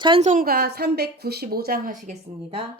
찬송가 395장 하시겠습니다.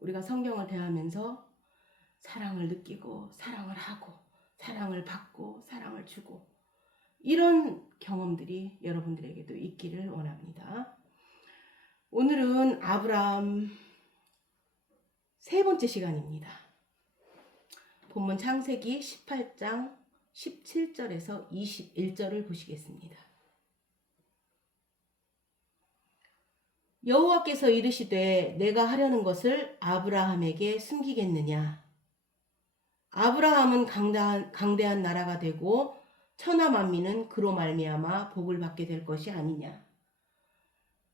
우리가 성경을 대하면서 사랑을 느끼고 사랑을 하고 사랑을 받고 사랑을 주고 이런 경험들이 여러분들에게도 있기를 원합니다. 오늘은 아브라함 세 번째 시간입니다. 본문 창세기 18장 17절에서 21절을 보시겠습니다. 여호와께서 이르시되 내가 하려는 것을 아브라함에게 숨기겠느냐? 아브라함은 강대한 나라가 되고 천하 만민은 그로 말미암아 복을 받게 될 것이 아니냐?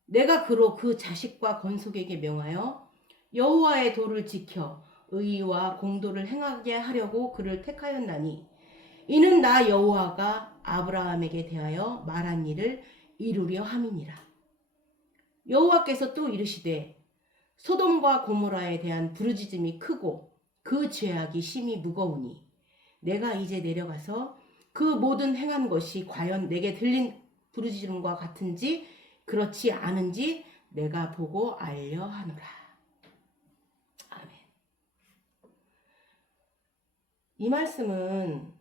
내가 그로 그 자식과 건속에게 명하여 여호와의 도를 지켜 의와 공도를 행하게 하려고 그를 택하였나니 이는 나 여호와가 아브라함에게 대하여 말한 일을 이루려 함이니라. 여호와께서 또 이르시되 소돔과 고모라에 대한 부르짖음이 크고 그 죄악이 심히 무거우니 내가 이제 내려가서 그 모든 행한 것이 과연 내게 들린 부르짖음과 같은지 그렇지 않은지 내가 보고 알려 하노라. 아멘. 이 말씀은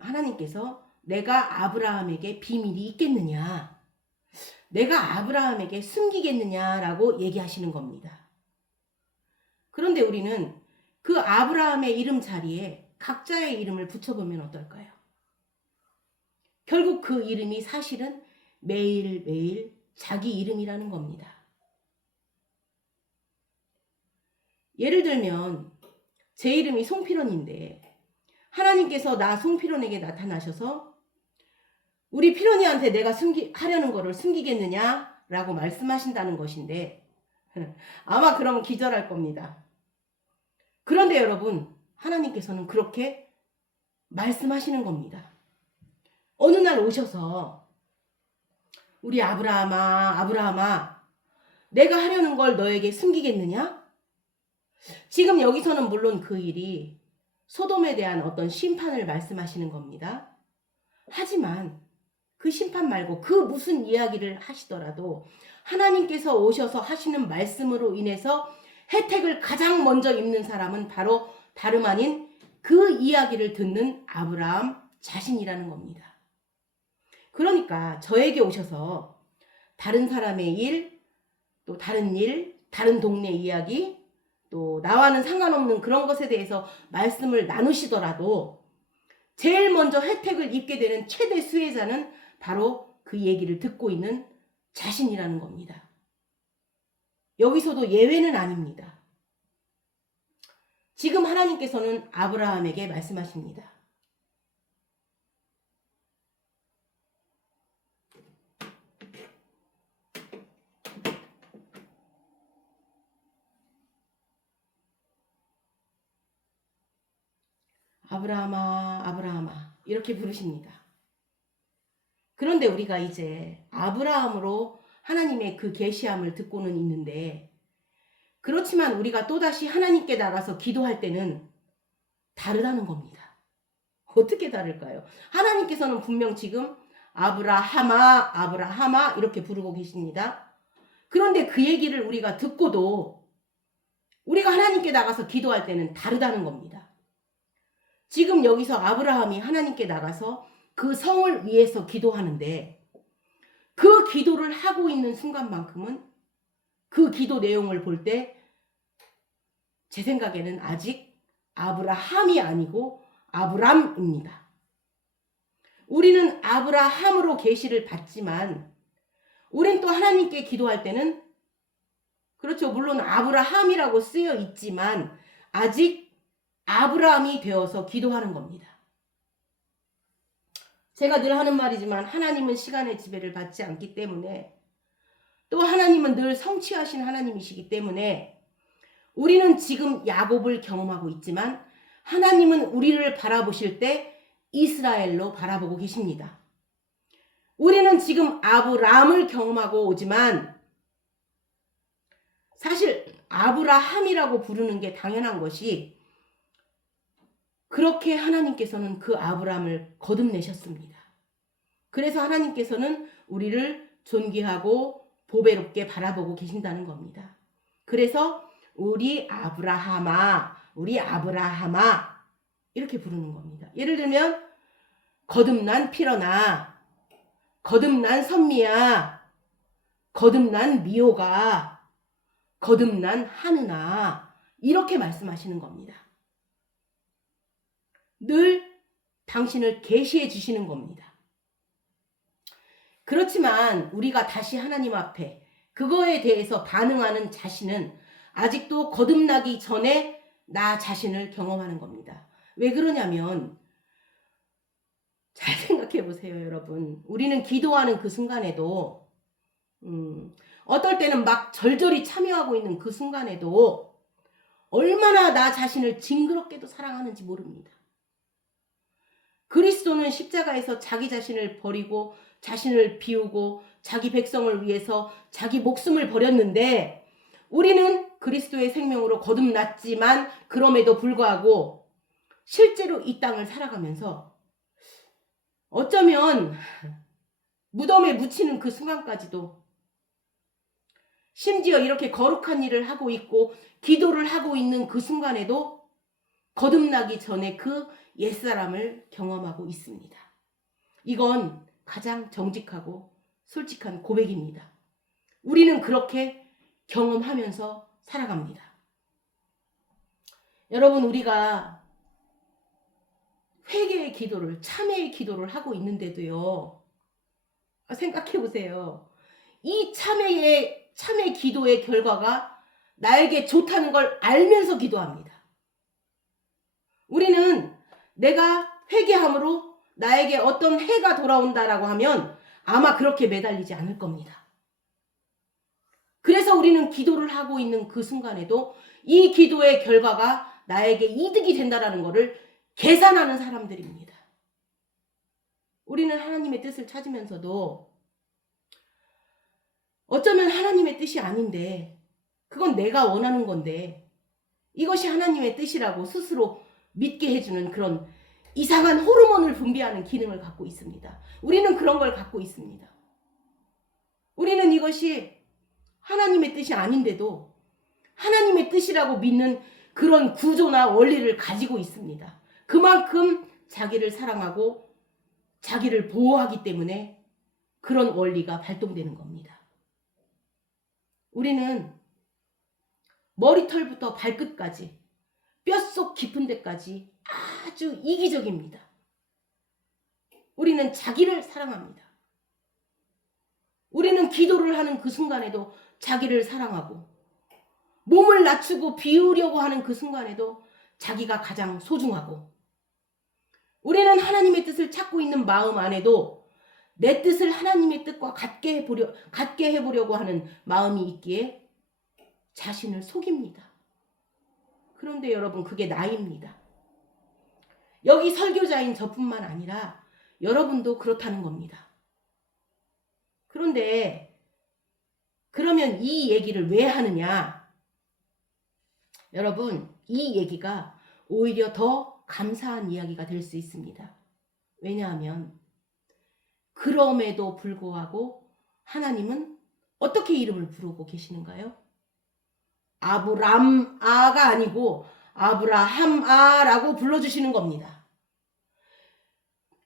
하나님께서 내가 아브라함에게 비밀이 있겠느냐, 내가 아브라함에게 숨기겠느냐라고 얘기하시는 겁니다. 그런데 우리는 그 아브라함의 이름 자리에 각자의 이름을 붙여보면 어떨까요? 결국 그 이름이 사실은 매일매일 자기 이름이라는 겁니다. 예를 들면 제 이름이 송필원인데 하나님께서 나 송필원에게 나타나셔서 우리 필원이한테 내가 하려는 거를 숨기겠느냐라고 말씀하신다는 것인데 아마 그러면 기절할 겁니다. 그런데 여러분, 하나님께서는 그렇게 말씀하시는 겁니다. 어느 날 오셔서 우리 아브라함아 내가 하려는 걸 너에게 숨기겠느냐? 지금 여기서는 물론 그 일이 소돔에 대한 어떤 심판을 말씀하시는 겁니다. 하지만 그 심판 말고 그 무슨 이야기를 하시더라도 하나님께서 오셔서 하시는 말씀으로 인해서 혜택을 가장 먼저 입는 사람은 바로 다름 아닌 그 이야기를 듣는 아브라함 자신이라는 겁니다. 그러니까 저에게 오셔서 다른 사람의 일, 또 다른 일, 다른 동네 이야기, 또 나와는 상관없는 그런 것에 대해서 말씀을 나누시더라도 제일 먼저 혜택을 입게 되는 최대 수혜자는 바로 그 얘기를 듣고 있는 자신이라는 겁니다. 여기서도 예외는 아닙니다. 지금 하나님께서는 아브라함에게 말씀하십니다. 아브라함아 이렇게 부르십니다. 그런데 우리가 이제 아브라함으로 하나님의 그 계시함을 듣고는 있는데 그렇지만 우리가 또다시 하나님께 나가서 기도할 때는 다르다는 겁니다. 어떻게 다를까요? 하나님께서는 분명 지금 아브라함아 이렇게 부르고 계십니다. 그런데 그 얘기를 우리가 듣고도 우리가 하나님께 나가서 기도할 때는 다르다는 겁니다. 지금 여기서 아브라함이 하나님께 나가서 그 성을 위해서 기도하는데 그 기도를 하고 있는 순간만큼은 그 기도 내용을 볼 때 제 생각에는 아직 아브라함이 아니고 아브람입니다. 우리는 아브라함으로 계시를 받지만 우린 또 하나님께 기도할 때는 그렇죠. 물론 아브라함이라고 쓰여 있지만 아직 아브라함이 되어서 기도하는 겁니다. 제가 늘 하는 말이지만 하나님은 시간의 지배를 받지 않기 때문에 또 하나님은 늘 성취하신 하나님이시기 때문에 우리는 지금 야곱을 경험하고 있지만 하나님은 우리를 바라보실 때 이스라엘로 바라보고 계십니다. 우리는 지금 아브람을 경험하고 오지만 사실 아브라함이라고 부르는 게 당연한 것이 그렇게 하나님께서는 그 아브람을 거듭내셨습니다. 그래서 하나님께서는 우리를 존귀하고 보배롭게 바라보고 계신다는 겁니다. 그래서 우리 아브라함아, 우리 아브라함아 이렇게 부르는 겁니다. 예를 들면 거듭난 피러나, 거듭난 선미야, 거듭난 미호가, 거듭난 하느나 이렇게 말씀하시는 겁니다. 늘 당신을 계시해 주시는 겁니다. 그렇지만 우리가 다시 하나님 앞에 그거에 대해서 반응하는 자신은 아직도 거듭나기 전에 나 자신을 경험하는 겁니다. 왜 그러냐면 잘 생각해 보세요, 여러분. 우리는 기도하는 그 순간에도 어떨 때는 막 절절히 참여하고 있는 그 순간에도 얼마나 나 자신을 징그럽게도 사랑하는지 모릅니다. 그리스도는 십자가에서 자기 자신을 버리고 자신을 비우고 자기 백성을 위해서 자기 목숨을 버렸는데 우리는 그리스도의 생명으로 거듭났지만 그럼에도 불구하고 실제로 이 땅을 살아가면서 어쩌면 무덤에 묻히는 그 순간까지도 심지어 이렇게 거룩한 일을 하고 있고 기도를 하고 있는 그 순간에도 거듭나기 전에 그 옛사람을 경험하고 있습니다. 이건 가장 정직하고 솔직한 고백입니다. 우리는 그렇게 경험하면서 살아갑니다. 여러분, 우리가 회개의 기도를, 참회의 기도를 하고 있는데도요. 생각해 보세요. 이 참회 기도의 결과가 나에게 좋다는 걸 알면서 기도합니다. 우리는 내가 회개함으로 나에게 어떤 해가 돌아온다라고 하면 아마 그렇게 매달리지 않을 겁니다. 그래서 우리는 기도를 하고 있는 그 순간에도 이 기도의 결과가 나에게 이득이 된다라는 것을 계산하는 사람들입니다. 우리는 하나님의 뜻을 찾으면서도 어쩌면 하나님의 뜻이 아닌데 그건 내가 원하는 건데 이것이 하나님의 뜻이라고 스스로 믿게 해주는 그런 이상한 호르몬을 분비하는 기능을 갖고 있습니다. 우리는 그런 걸 갖고 있습니다. 우리는 이것이 하나님의 뜻이 아닌데도 하나님의 뜻이라고 믿는 그런 구조나 원리를 가지고 있습니다. 그만큼 자기를 사랑하고 자기를 보호하기 때문에 그런 원리가 발동되는 겁니다. 우리는 머리털부터 발끝까지 뼛속 깊은 데까지 아주 이기적입니다. 우리는 자기를 사랑합니다. 우리는 기도를 하는 그 순간에도 자기를 사랑하고 몸을 낮추고 비우려고 하는 그 순간에도 자기가 가장 소중하고 우리는 하나님의 뜻을 찾고 있는 마음 안에도 내 뜻을 하나님의 뜻과 같게 해보려고 하는 마음이 있기에 자신을 속입니다. 그런데 여러분, 그게 나입니다. 여기 설교자인 저뿐만 아니라 여러분도 그렇다는 겁니다. 그런데 그러면 이 얘기를 왜 하느냐? 여러분, 이 얘기가 오히려 더 감사한 이야기가 될 수 있습니다. 왜냐하면 그럼에도 불구하고 하나님은 어떻게 이름을 부르고 계시는가요? 아브람아가 아니고 아브라함아라고 불러주시는 겁니다.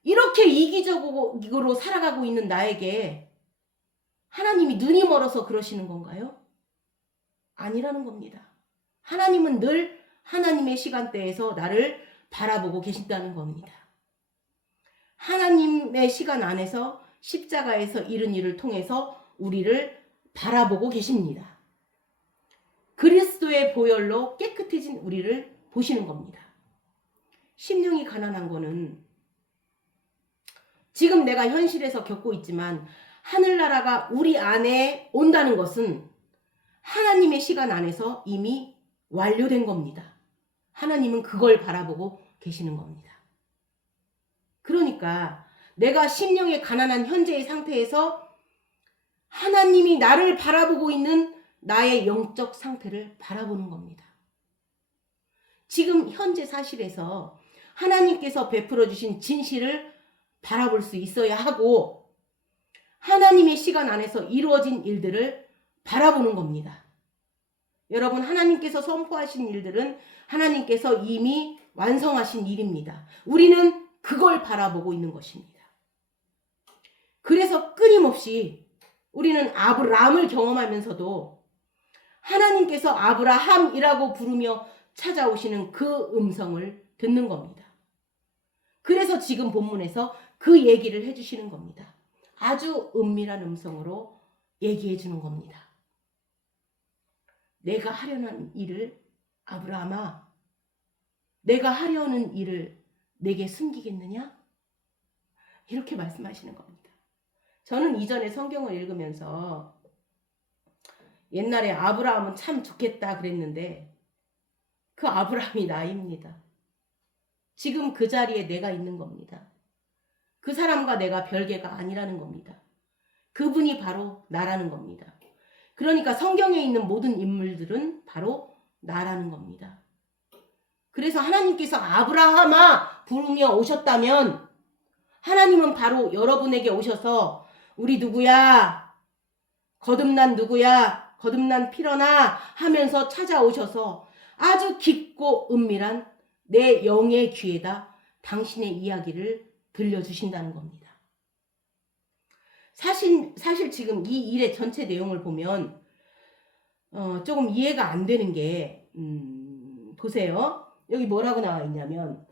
이렇게 이기적으로 살아가고 있는 나에게 하나님이 눈이 멀어서 그러시는 건가요? 아니라는 겁니다. 하나님은 늘 하나님의 시간대에서 나를 바라보고 계신다는 겁니다. 하나님의 시간 안에서 십자가에서 이룬 일을 통해서 우리를 바라보고 계십니다. 그리스도의 보혈로 깨끗해진 우리를 보시는 겁니다. 심령이 가난한 거는 지금 내가 현실에서 겪고 있지만 하늘나라가 우리 안에 온다는 것은 하나님의 시간 안에서 이미 완료된 겁니다. 하나님은 그걸 바라보고 계시는 겁니다. 그러니까 내가 심령의 가난한 현재의 상태에서 하나님이 나를 바라보고 있는 나의 영적 상태를 바라보는 겁니다. 지금 현재 사실에서 하나님께서 베풀어 주신 진실을 바라볼 수 있어야 하고 하나님의 시간 안에서 이루어진 일들을 바라보는 겁니다. 여러분, 하나님께서 선포하신 일들은 하나님께서 이미 완성하신 일입니다. 우리는 그걸 바라보고 있는 것입니다. 그래서 끊임없이 우리는 아브라함을 경험하면서도 하나님께서 아브라함이라고 부르며 찾아오시는 그 음성을 듣는 겁니다. 그래서 지금 본문에서 그 얘기를 해주시는 겁니다. 아주 은밀한 음성으로 얘기해 주는 겁니다. 내가 하려는 일을, 아브라함아, 내가 하려는 일을 내게 숨기겠느냐? 이렇게 말씀하시는 겁니다. 저는 이전에 성경을 읽으면서 옛날에 아브라함은 참 좋겠다 그랬는데 그 아브라함이 나입니다. 지금 그 자리에 내가 있는 겁니다. 그 사람과 내가 별개가 아니라는 겁니다. 그분이 바로 나라는 겁니다. 그러니까 성경에 있는 모든 인물들은 바로 나라는 겁니다. 그래서 하나님께서 아브라함아 부르며 오셨다면 하나님은 바로 여러분에게 오셔서 우리 누구야? 거듭난 누구야? 거듭난 필연아? 하면서 찾아오셔서 아주 깊고 은밀한 내 영의 귀에다 당신의 이야기를 들려주신다는 겁니다. 사실 지금 이 일의 전체 내용을 보면 조금 이해가 안 되는 게 보세요. 여기 뭐라고 나와 있냐면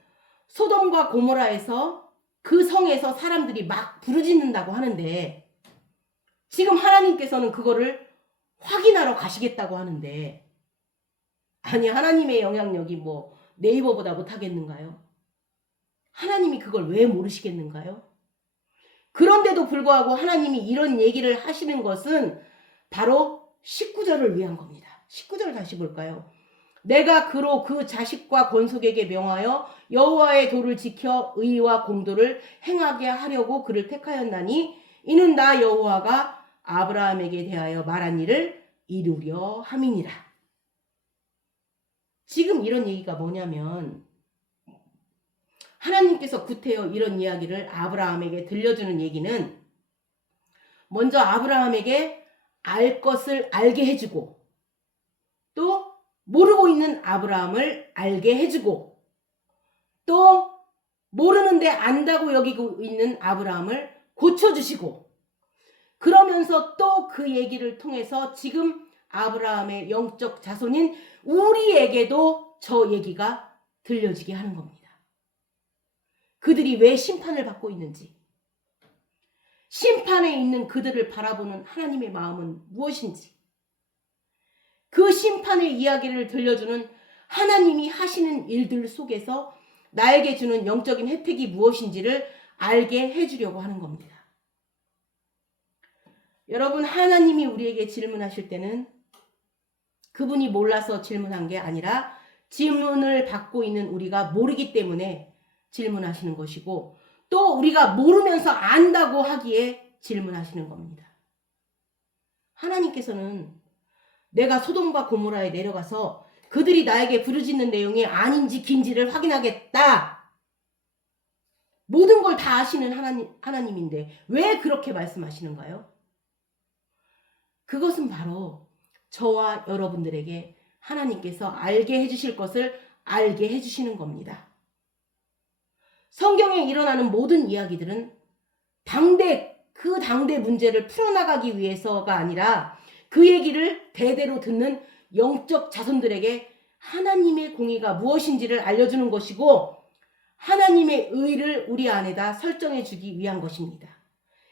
소돔과 고모라에서 그 성에서 사람들이 막 부르짖는다고 하는데 지금 하나님께서는 그거를 확인하러 가시겠다고 하는데 아니 하나님의 영향력이 뭐 네이버보다 못하겠는가요? 하나님이 그걸 왜 모르시겠는가요? 그런데도 불구하고 하나님이 이런 얘기를 하시는 것은 바로 19절을 위한 겁니다. 19절 다시 볼까요? 내가 그로 그 자식과 건속에게 명하여 여호와의 도를 지켜 의와 공도를 행하게 하려고 그를 택하였나니 이는 나 여호와가 아브라함에게 대하여 말한 일을 이루려 함이니라. 지금 이런 얘기가 뭐냐면 하나님께서 구태여 이런 이야기를 아브라함에게 들려주는 얘기는 먼저 아브라함에게 알 것을 알게 해주고 또 모르고 있는 아브라함을 알게 해주고 또 모르는데 안다고 여기고 있는 아브라함을 고쳐주시고 그러면서 또 그 얘기를 통해서 지금 아브라함의 영적 자손인 우리에게도 저 얘기가 들려지게 하는 겁니다. 그들이 왜 심판을 받고 있는지, 심판에 있는 그들을 바라보는 하나님의 마음은 무엇인지, 그 심판의 이야기를 들려주는 하나님이 하시는 일들 속에서 나에게 주는 영적인 혜택이 무엇인지를 알게 해주려고 하는 겁니다. 여러분, 하나님이 우리에게 질문하실 때는 그분이 몰라서 질문한 게 아니라 질문을 받고 있는 우리가 모르기 때문에 질문하시는 것이고 또 우리가 모르면서 안다고 하기에 질문하시는 겁니다. 하나님께서는 내가 소돔과 고모라에 내려가서 그들이 나에게 부르짖는 내용이 아닌지 긴지를 확인하겠다. 모든 걸 다 아시는 하나님인데 왜 그렇게 말씀하시는가요? 그것은 바로 저와 여러분들에게 하나님께서 알게 해주실 것을 알게 해주시는 겁니다. 성경에 일어나는 모든 이야기들은 그 당대 문제를 풀어나가기 위해서가 아니라 그 얘기를 대대로 듣는 영적 자손들에게 하나님의 공의가 무엇인지를 알려주는 것이고 하나님의 의를 우리 안에다 설정해 주기 위한 것입니다.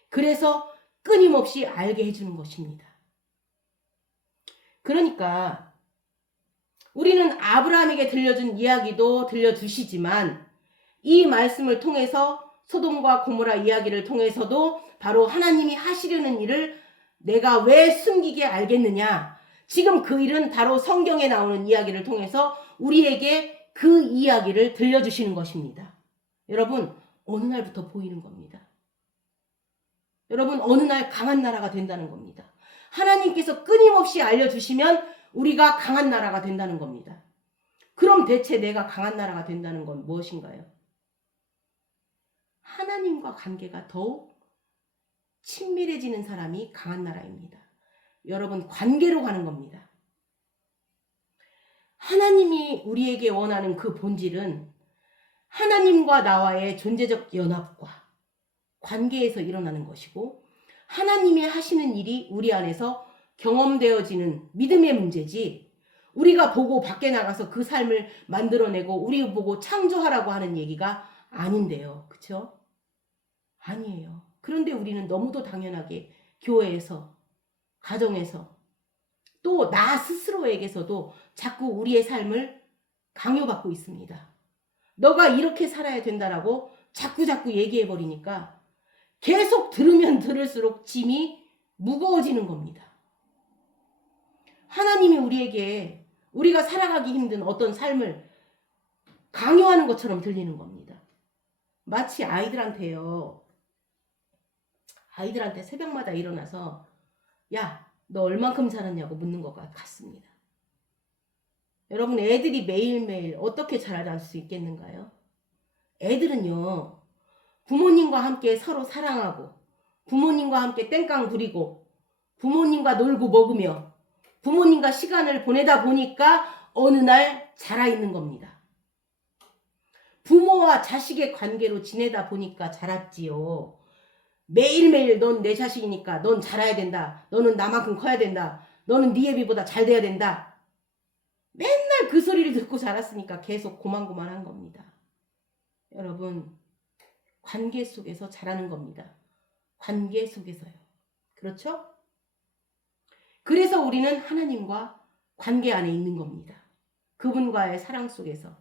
그래서 끊임없이 알게 해주는 것입니다. 그러니까 우리는 아브라함에게 들려준 이야기도 들려주시지만 이 말씀을 통해서 소돔과 고모라 이야기를 통해서도 바로 하나님이 하시려는 일을 내가 왜 숨기게 알겠느냐. 지금 그 일은 바로 성경에 나오는 이야기를 통해서 우리에게 그 이야기를 들려주시는 것입니다. 여러분, 어느 날부터 보이는 겁니다. 여러분, 어느 날 강한 나라가 된다는 겁니다. 하나님께서 끊임없이 알려주시면 우리가 강한 나라가 된다는 겁니다. 그럼 대체 내가 강한 나라가 된다는 건 무엇인가요? 하나님과 관계가 더욱 친밀해지는 사람이 강한 나라입니다. 여러분, 관계로 가는 겁니다. 하나님이 우리에게 원하는 그 본질은 하나님과 나와의 존재적 연합과 관계에서 일어나는 것이고, 하나님이 하시는 일이 우리 안에서 경험되어지는 믿음의 문제지, 우리가 보고 밖에 나가서 그 삶을 만들어내고 우리 보고 창조하라고 하는 얘기가 아닌데요. 그렇죠? 아니에요. 그런데 우리는 너무도 당연하게 교회에서, 가정에서, 또 나 스스로에게서도 자꾸 우리의 삶을 강요받고 있습니다. 너가 이렇게 살아야 된다라고 자꾸 얘기해버리니까 계속 들으면 들을수록 짐이 무거워지는 겁니다. 하나님이 우리에게 우리가 살아가기 힘든 어떤 삶을 강요하는 것처럼 들리는 겁니다. 마치 아이들한테 새벽마다 일어나서 야, 너 얼만큼 살았냐고 묻는 것 같습니다. 여러분, 애들이 매일매일 어떻게 자랄 수 있겠는가요? 애들은요, 부모님과 함께 서로 사랑하고, 부모님과 함께 땡깡 부리고, 부모님과 놀고 먹으며, 부모님과 시간을 보내다 보니까 어느 날 자라 있는 겁니다. 부모와 자식의 관계로 지내다 보니까 자랐지요. 매일매일 넌 내 자식이니까 넌 자라야 된다. 너는 나만큼 커야 된다. 너는 네 애비보다 잘 돼야 된다. 맨날 그 소리를 듣고 자랐으니까 계속 고만고만한 겁니다. 여러분, 관계 속에서 자라는 겁니다. 관계 속에서요. 그렇죠? 그래서 우리는 하나님과 관계 안에 있는 겁니다. 그분과의 사랑 속에서,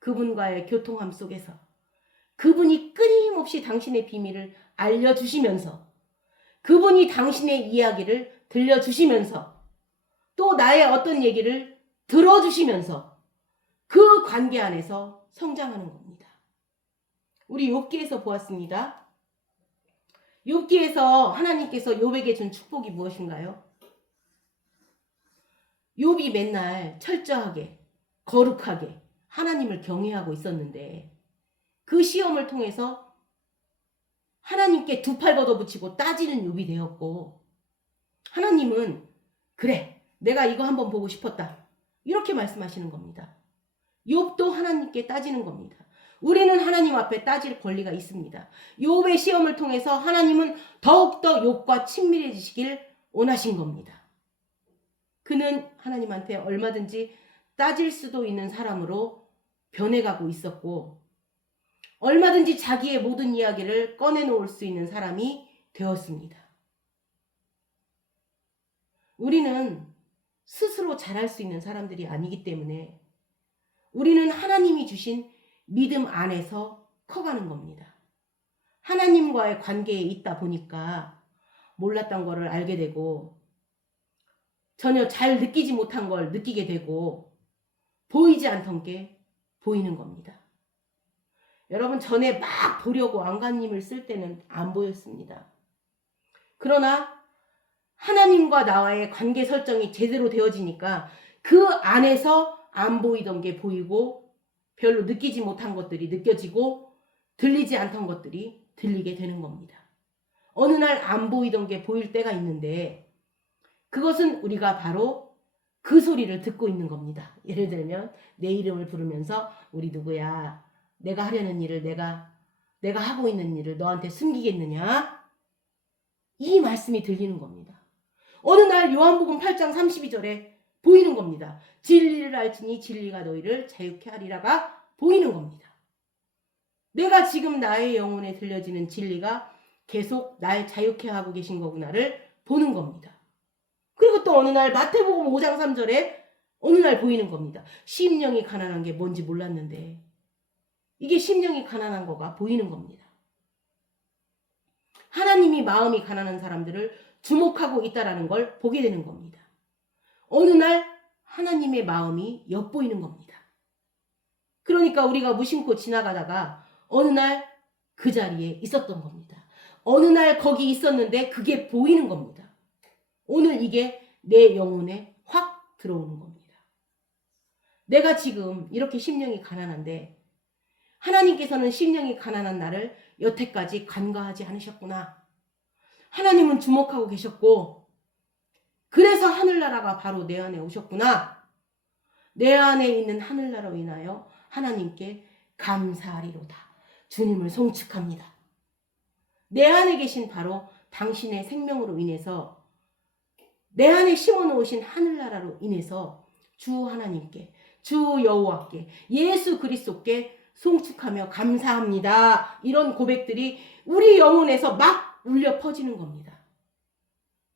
그분과의 교통함 속에서, 그분이 끊임없이 당신의 비밀을 알려주시면서, 그분이 당신의 이야기를 들려주시면서, 또 나의 어떤 얘기를 들어주시면서 그 관계 안에서 성장하는 겁니다. 우리 욥기에서 보았습니다. 욥기에서 하나님께서 욥에게 준 축복이 무엇인가요? 욥이 맨날 철저하게, 거룩하게 하나님을 경외하고 있었는데, 그 시험을 통해서 하나님께 두 팔 걷어붙이고 따지는 욥이 되었고, 하나님은 그래, 내가 이거 한번 보고 싶었다, 이렇게 말씀하시는 겁니다. 욥도 하나님께 따지는 겁니다. 우리는 하나님 앞에 따질 권리가 있습니다. 욥의 시험을 통해서 하나님은 더욱더 욥과 친밀해지시길 원하신 겁니다. 그는 하나님한테 얼마든지 따질 수도 있는 사람으로 변해가고 있었고, 얼마든지 자기의 모든 이야기를 꺼내놓을 수 있는 사람이 되었습니다. 우리는 스스로 잘할 수 있는 사람들이 아니기 때문에 우리는 하나님이 주신 믿음 안에서 커가는 겁니다. 하나님과의 관계에 있다 보니까 몰랐던 거를 알게 되고, 전혀 잘 느끼지 못한 걸 느끼게 되고, 보이지 않던 게 보이는 겁니다. 여러분, 전에 막 보려고 안간힘을 쓸 때는 안 보였습니다. 그러나 하나님과 나와의 관계 설정이 제대로 되어지니까 그 안에서 안 보이던 게 보이고, 별로 느끼지 못한 것들이 느껴지고, 들리지 않던 것들이 들리게 되는 겁니다. 어느 날 안 보이던 게 보일 때가 있는데, 그것은 우리가 바로 그 소리를 듣고 있는 겁니다. 예를 들면 내 이름을 부르면서 우리 누구야, 내가 하려는 일을, 내가 하고 있는 일을 너한테 숨기겠느냐, 이 말씀이 들리는 겁니다. 어느 날 요한복음 8장 32절에 보이는 겁니다. 진리를 알지니 진리가 너희를 자유케 하리라가 보이는 겁니다. 내가 지금 나의 영혼에 들려지는 진리가 계속 날 자유케 하고 계신 거구나를 보는 겁니다. 그리고 또 어느 날 마태복음 5장 3절에 어느 날 보이는 겁니다. 심령이 가난한 게 뭔지 몰랐는데 이게 심령이 가난한 거가 보이는 겁니다. 하나님이 마음이 가난한 사람들을 주목하고 있다는 걸 보게 되는 겁니다. 어느 날 하나님의 마음이 엿보이는 겁니다. 그러니까 우리가 무심코 지나가다가 어느 날 그 자리에 있었던 겁니다. 어느 날 거기 있었는데 그게 보이는 겁니다. 오늘 이게 내 영혼에 확 들어오는 겁니다. 내가 지금 이렇게 심령이 가난한데 하나님께서는 심령이 가난한 나를 여태까지 간과하지 않으셨구나. 하나님은 주목하고 계셨고, 그래서 하늘나라가 바로 내 안에 오셨구나. 내 안에 있는 하늘나라로 인하여 하나님께 감사하리로다. 주님을 송축합니다. 내 안에 계신 바로 당신의 생명으로 인해서, 내 안에 심어놓으신 하늘나라로 인해서 주 하나님께, 주 여호와께, 예수 그리스도께 송축하며 감사합니다. 이런 고백들이 우리 영혼에서 막 울려 퍼지는 겁니다.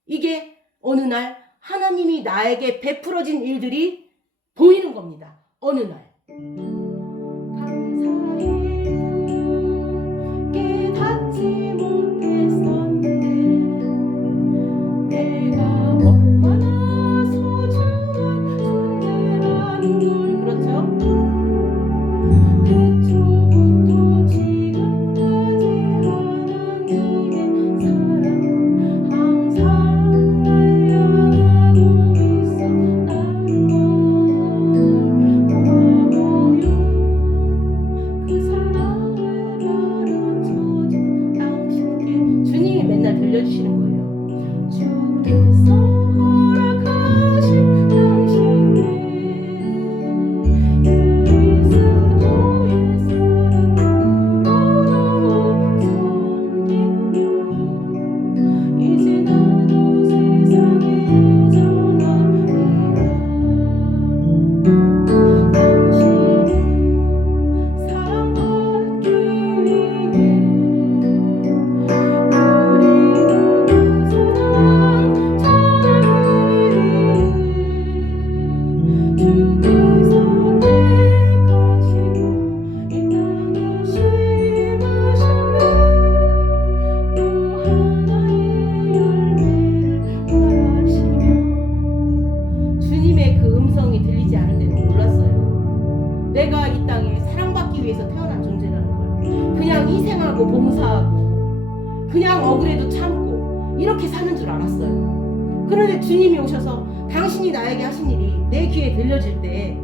이게 어느 날 하나님이 나에게 베풀어진 일들이 보이는 겁니다. 어느 날. 감사해 깨닫지 못했었는데 내가 얼마나 소중한 존재라는 걸. 그렇죠? 그초부터 지금까지 하나님의 사랑 항상 날 향하고 있었다는 걸 고마워요. 그 사랑을 가르쳐준 당신께. 주님이 맨날 들려주시는 거예요. 주께서 허락하신 당신께 주님의 그 음성이 들리지 않을 때는 몰랐어요. 내가 이 땅에 사랑받기 위해서 태어난 존재라는 걸. 그냥 희생하고 봉사하고 그냥 억울해도 참고 이렇게 사는 줄 알았어요. 그런데 주님이 오셔서 당신이 나에게 하신 일이 내 귀에 들려질 때,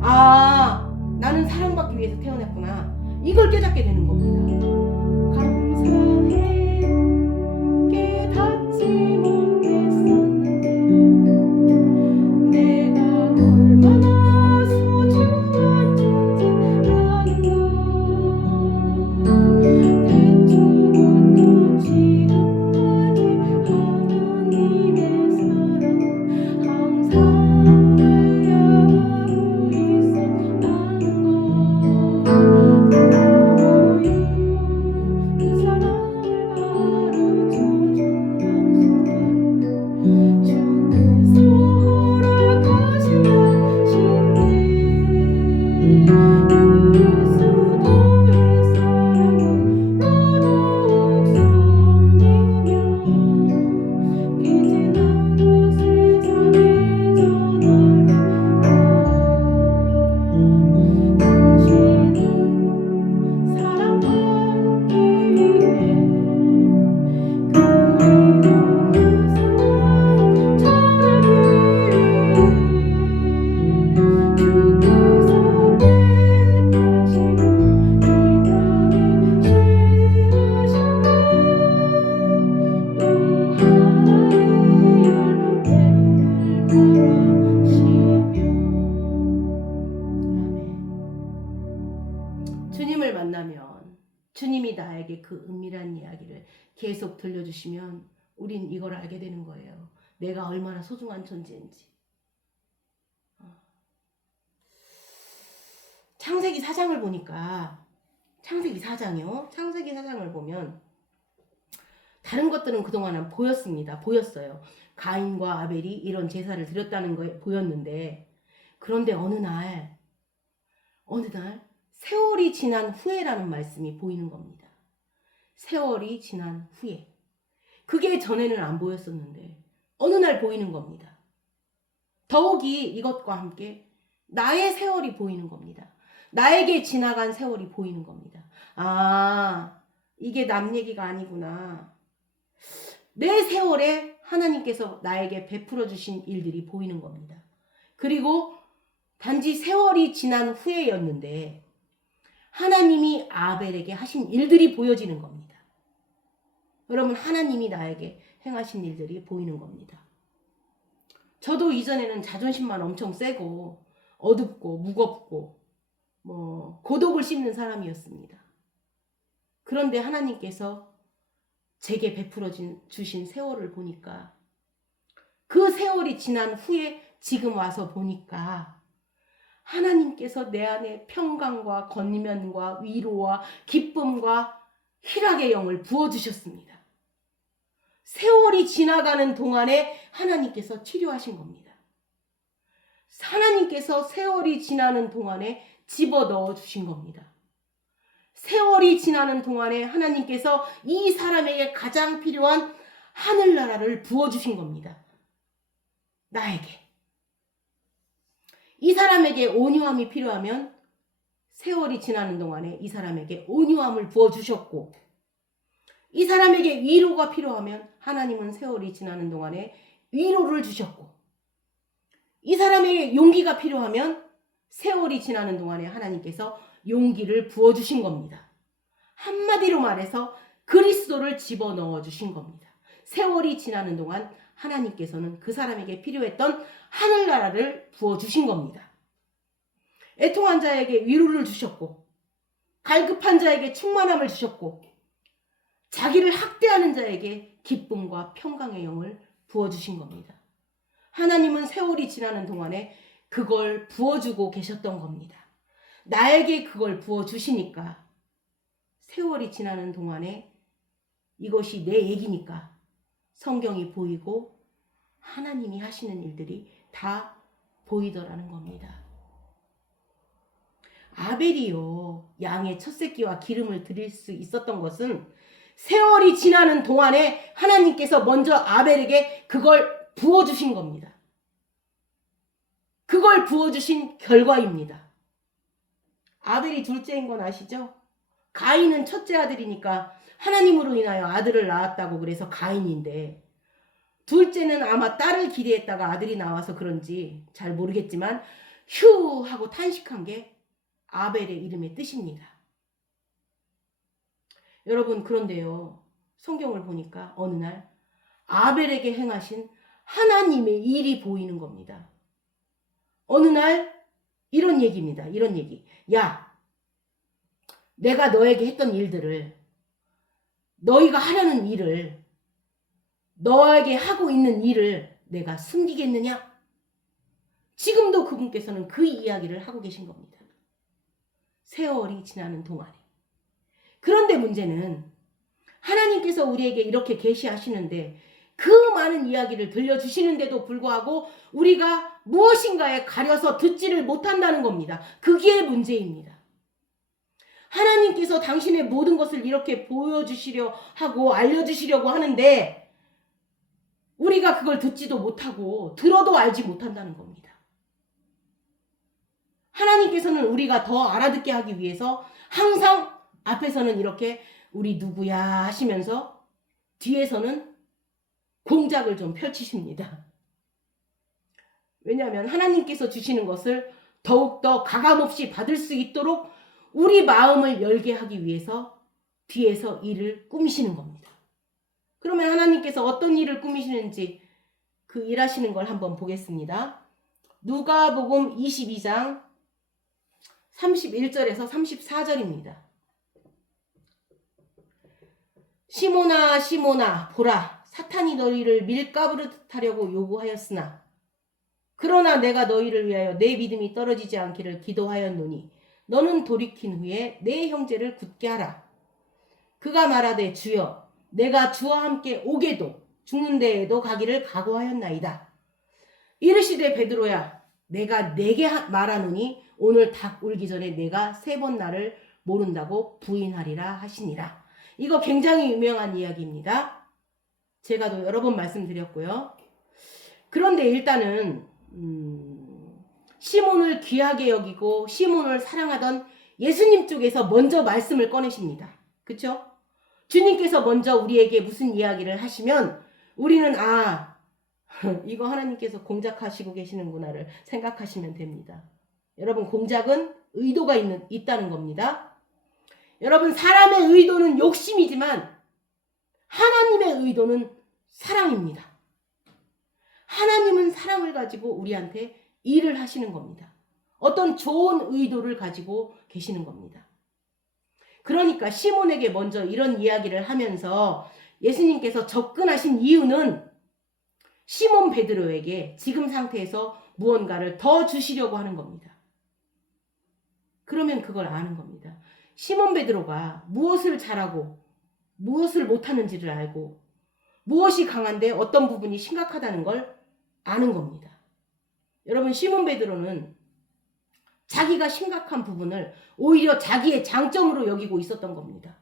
아, 나는 사랑받기 위해서 태어났구나, 이걸 깨닫게 되는 겁니다. 감사해 깨닫지 못했었는데 내가 얼마나 소중한 존재라는 걸. 대초부터 지금까지 하나님의 사랑 항상 날 향하고 있었다는 걸. 그 사랑을 가르쳐준 당신께 주께서 허락하신 당신께 그리스도의 사랑을 더더욱 섬기며 이제 나도 세상에 전하리라. 당신은 사랑받기 위해 그리고 그 사랑 전하기 위해 주께서 택하시고 이 땅에 심으셨네. 또 하나의 열매를 바라시며. 아멘. 주님을 만나면, 주님이 나에게 그 은밀한 이야기를 계속 들려주시면 우린 이걸 알게 되는 거예요. 내가 얼마나 소중한 존재인지. 창세기 4장을 보니까, 창세기 4장이요. 창세기 4장을 보면 다른 것들은 그동안은 보였어요. 가인과 아벨이 이런 제사를 드렸다는 거 보였는데, 그런데 어느 날 세월이 지난 후에라는 말씀이 보이는 겁니다. 세월이 지난 후에. 그게 전에는 안 보였었는데 어느 날 보이는 겁니다. 더욱이 이것과 함께 나의 세월이 보이는 겁니다. 나에게 지나간 세월이 보이는 겁니다. 아, 이게 남 얘기가 아니구나. 내 세월에 하나님께서 나에게 베풀어 주신 일들이 보이는 겁니다. 그리고 단지 세월이 지난 후에였는데, 하나님이 아벨에게 하신 일들이 보여지는 겁니다. 여러분, 하나님이 나에게 행하신 일들이 보이는 겁니다. 저도 이전에는 자존심만 엄청 세고 어둡고 무겁고 고독을 씹는 사람이었습니다. 그런데 하나님께서 제게 베풀어 주신 세월을 보니까, 그 세월이 지난 후에 지금 와서 보니까 하나님께서 내 안에 평강과 권면과 위로와 기쁨과 희락의 영을 부어주셨습니다. 세월이 지나가는 동안에 하나님께서 치료하신 겁니다. 하나님께서 세월이 지나는 동안에 집어넣어 주신 겁니다. 세월이 지나는 동안에 하나님께서 이 사람에게 가장 필요한 하늘나라를 부어주신 겁니다. 나에게. 이 사람에게 온유함이 필요하면 세월이 지나는 동안에 이 사람에게 온유함을 부어주셨고, 이 사람에게 위로가 필요하면 하나님은 세월이 지나는 동안에 위로를 주셨고, 이 사람에게 용기가 필요하면 세월이 지나는 동안에 하나님께서 용기를 부어주신 겁니다. 한마디로 말해서 그리스도를 집어넣어 주신 겁니다. 세월이 지나는 동안 하나님께서는 그 사람에게 필요했던 하늘나라를 부어주신 겁니다. 애통한 자에게 위로를 주셨고, 갈급한 자에게 충만함을 주셨고, 자기를 학대하는 자에게 기쁨과 평강의 영을 부어주신 겁니다. 하나님은 세월이 지나는 동안에 그걸 부어주고 계셨던 겁니다. 나에게 그걸 부어주시니까 세월이 지나는 동안에 이것이 내 얘기니까 성경이 보이고 하나님이 하시는 일들이 다 보이더라는 겁니다. 아벨이요, 양의 첫 새끼와 기름을 드릴 수 있었던 것은 세월이 지나는 동안에 하나님께서 먼저 아벨에게 그걸 부어주신 겁니다. 그걸 부어주신 결과입니다. 아벨이 둘째인 건 아시죠? 가인은 첫째 아들이니까 하나님으로 인하여 아들을 낳았다고 그래서 가인인데, 둘째는 아마 딸을 기대했다가 아들이 나와서 그런지 잘 모르겠지만 휴 하고 탄식한 게 아벨의 이름의 뜻입니다. 여러분, 그런데요, 성경을 보니까 어느 날 아벨에게 행하신 하나님의 일이 보이는 겁니다. 어느 날 이런 얘기입니다. 이런 얘기. 야, 내가 너에게 했던 일들을, 너희가 하려는 일을, 너에게 하고 있는 일을 내가 숨기겠느냐? 지금도 그분께서는 그 이야기를 하고 계신 겁니다. 세월이 지나는 동안에. 그런데 문제는 하나님께서 우리에게 이렇게 계시하시는데, 그 많은 이야기를 들려주시는데도 불구하고 우리가 무엇인가에 가려서 듣지를 못한다는 겁니다. 그게 문제입니다. 하나님께서 당신의 모든 것을 이렇게 보여주시려 하고 알려주시려고 하는데 우리가 그걸 듣지도 못하고 들어도 알지 못한다는 겁니다. 하나님께서는 우리가 더 알아듣게 하기 위해서 항상 앞에서는 이렇게 우리 누구야 하시면서 뒤에서는 공작을 좀 펼치십니다. 왜냐하면 하나님께서 주시는 것을 더욱더 가감없이 받을 수 있도록 우리 마음을 열게 하기 위해서 뒤에서 일을 꾸미시는 겁니다. 그러면 하나님께서 어떤 일을 꾸미시는지 그 일하시는 걸 한번 보겠습니다. 누가복음 22장 31절에서 34절입니다. 시몬아 시몬아 보라, 사탄이 너희를 밀가부르듯 하려고 요구하였으나 그러나 내가 너희를 위하여 내 믿음이 떨어지지 않기를 기도하였노니 너는 돌이킨 후에 내 형제를 굳게 하라. 그가 말하되 주여, 내가 주와 함께 오게도 죽는 데에도 가기를 각오하였나이다. 이르시되 베드로야, 내가 네게 말하노니 오늘 닭 울기 전에 내가 3번 나를 모른다고 부인하리라 하시니라. 이거 굉장히 유명한 이야기입니다. 제가 또 여러 번 말씀드렸고요. 그런데 일단은 시몬을 귀하게 여기고 시몬을 사랑하던 예수님 쪽에서 먼저 말씀을 꺼내십니다. 그렇죠? 주님께서 먼저 우리에게 무슨 이야기를 하시면 우리는 이거 하나님께서 공작하시고 계시는구나를 생각하시면 됩니다. 여러분, 공작은 의도가 있다는 겁니다. 여러분, 사람의 의도는 욕심이지만 하나님의 의도는 사랑입니다. 하나님은 사랑을 가지고 우리한테 일을 하시는 겁니다. 어떤 좋은 의도를 가지고 계시는 겁니다. 그러니까 시몬에게 먼저 이런 이야기를 하면서 예수님께서 접근하신 이유는 시몬 베드로에게 지금 상태에서 무언가를 더 주시려고 하는 겁니다. 그러면 그걸 아는 겁니다. 시몬 베드로가 무엇을 잘하고 무엇을 못하는지를 알고 무엇이 강한데 어떤 부분이 심각하다는 걸 아는 겁니다. 여러분, 시몬 베드로는 자기가 심각한 부분을 오히려 자기의 장점으로 여기고 있었던 겁니다.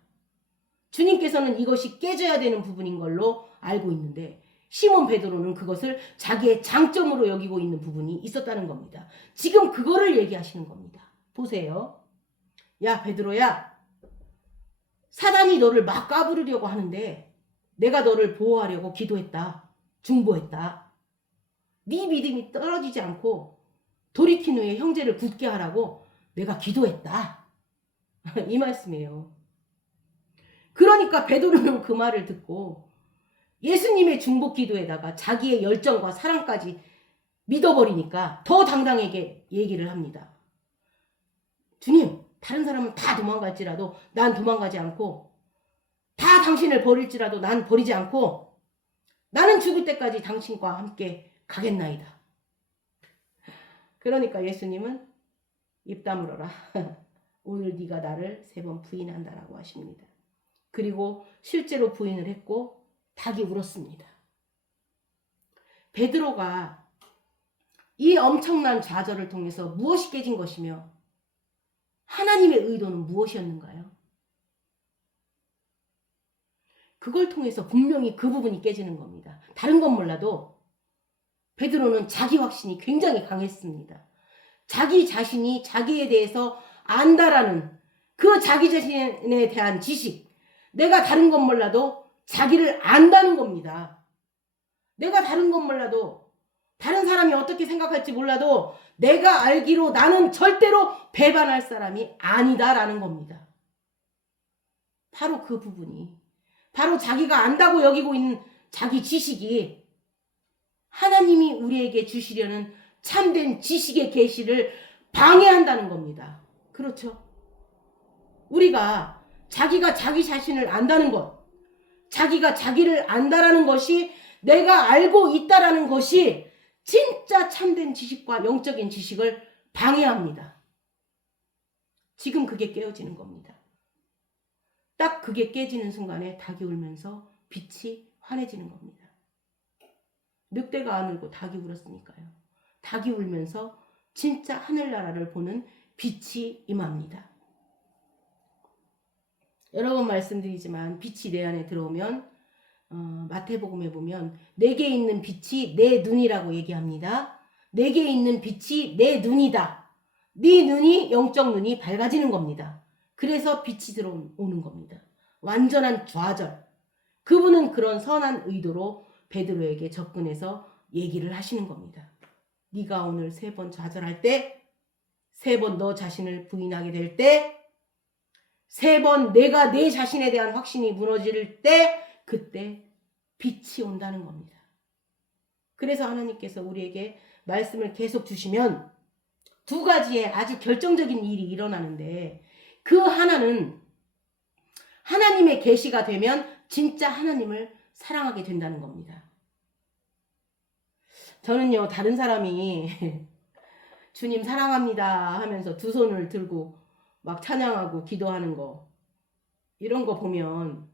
주님께서는 이것이 깨져야 되는 부분인 걸로 알고 있는데 시몬 베드로는 그것을 자기의 장점으로 여기고 있는 부분이 있었다는 겁니다. 지금 그거를 얘기하시는 겁니다. 보세요. 야, 베드로야, 사단이 너를 막 까부르려고 하는데 내가 너를 보호하려고 기도했다. 중보했다. 네 믿음이 떨어지지 않고 돌이킨 후에 형제를 굳게 하라고 내가 기도했다. 이 말씀이에요. 그러니까 베드로는 그 말을 듣고 예수님의 중보 기도에다가 자기의 열정과 사랑까지 믿어버리니까 더 당당하게 얘기를 합니다. 주님, 다른 사람은 다 도망갈지라도 난 도망가지 않고, 다 당신을 버릴지라도 난 버리지 않고, 나는 죽을 때까지 당신과 함께 가겠나이다. 그러니까 예수님은 입 다물어라. 오늘 네가 나를 3번 부인한다라고 하십니다. 그리고 실제로 부인을 했고 닭이 울었습니다. 베드로가 이 엄청난 좌절을 통해서 무엇이 깨진 것이며 하나님의 의도는 무엇이었는가요? 그걸 통해서 분명히 그 부분이 깨지는 겁니다. 다른 건 몰라도 베드로는 자기 확신이 굉장히 강했습니다. 자기 자신이 자기에 대해서 안다라는 그 자기 자신에 대한 지식, 내가 다른 건 몰라도 자기를 안다는 겁니다. 내가 다른 건 몰라도 다른 사람이 어떻게 생각할지 몰라도 내가 알기로 나는 절대로 배반할 사람이 아니다라는 겁니다. 바로 그 부분이, 바로 자기가 안다고 여기고 있는 자기 지식이 하나님이 우리에게 주시려는 참된 지식의 계시를 방해한다는 겁니다. 그렇죠? 우리가 자기가 자기 자신을 안다는 것, 자기가 자기를 안다라는 것이, 내가 알고 있다라는 것이 진짜 참된 지식과 영적인 지식을 방해합니다. 지금 그게 깨어지는 겁니다. 딱 그게 깨지는 순간에 닭이 울면서 빛이 환해지는 겁니다. 늑대가 안 울고 닭이 울었으니까요. 닭이 울면서 진짜 하늘나라를 보는 빛이 임합니다. 여러 번 말씀드리지만 빛이 내 안에 들어오면 마태복음에 보면 내게 있는 빛이 내 눈이라고 얘기합니다. 내게 있는 빛이 내 눈이다. 네 눈이, 영적 눈이 밝아지는 겁니다. 그래서 빛이 들어오는 겁니다. 완전한 좌절. 그분은 그런 선한 의도로 베드로에게 접근해서 얘기를 하시는 겁니다. 네가 오늘 3번 좌절할 때, 3번 너 자신을 부인하게 될 때, 3번 내가 내 자신에 대한 확신이 무너질 때, 그때 빛이 온다는 겁니다. 그래서 하나님께서 우리에게 말씀을 계속 주시면 2가지의 아주 결정적인 일이 일어나는데, 그 하나는 하나님의 계시가 되면 진짜 하나님을 사랑하게 된다는 겁니다. 저는요, 다른 사람이 주님 사랑합니다 하면서 2 손을 들고 막 찬양하고 기도하는 거, 이런 거 보면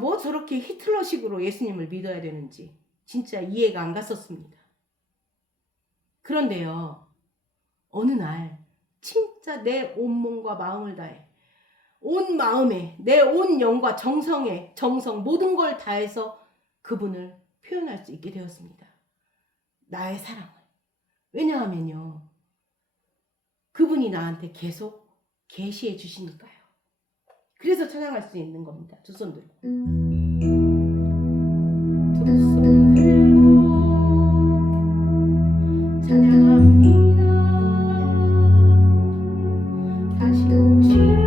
뭐 저렇게 히틀러식으로 예수님을 믿어야 되는지 진짜 이해가 안 갔었습니다. 그런데요, 어느 날 진짜 내 온몸과 마음을 다해, 온 마음에, 내 온 영과 정성에, 모든 걸 다해서 그분을 표현할 수 있게 되었습니다. 나의 사랑을. 왜냐하면요, 그분이 나한테 계속 계시해 주시니까요. 그래서 찬양할 수 있는 겁니다. 2 손 들고. 2 손 들고 찬양합니다. 다시 오시라.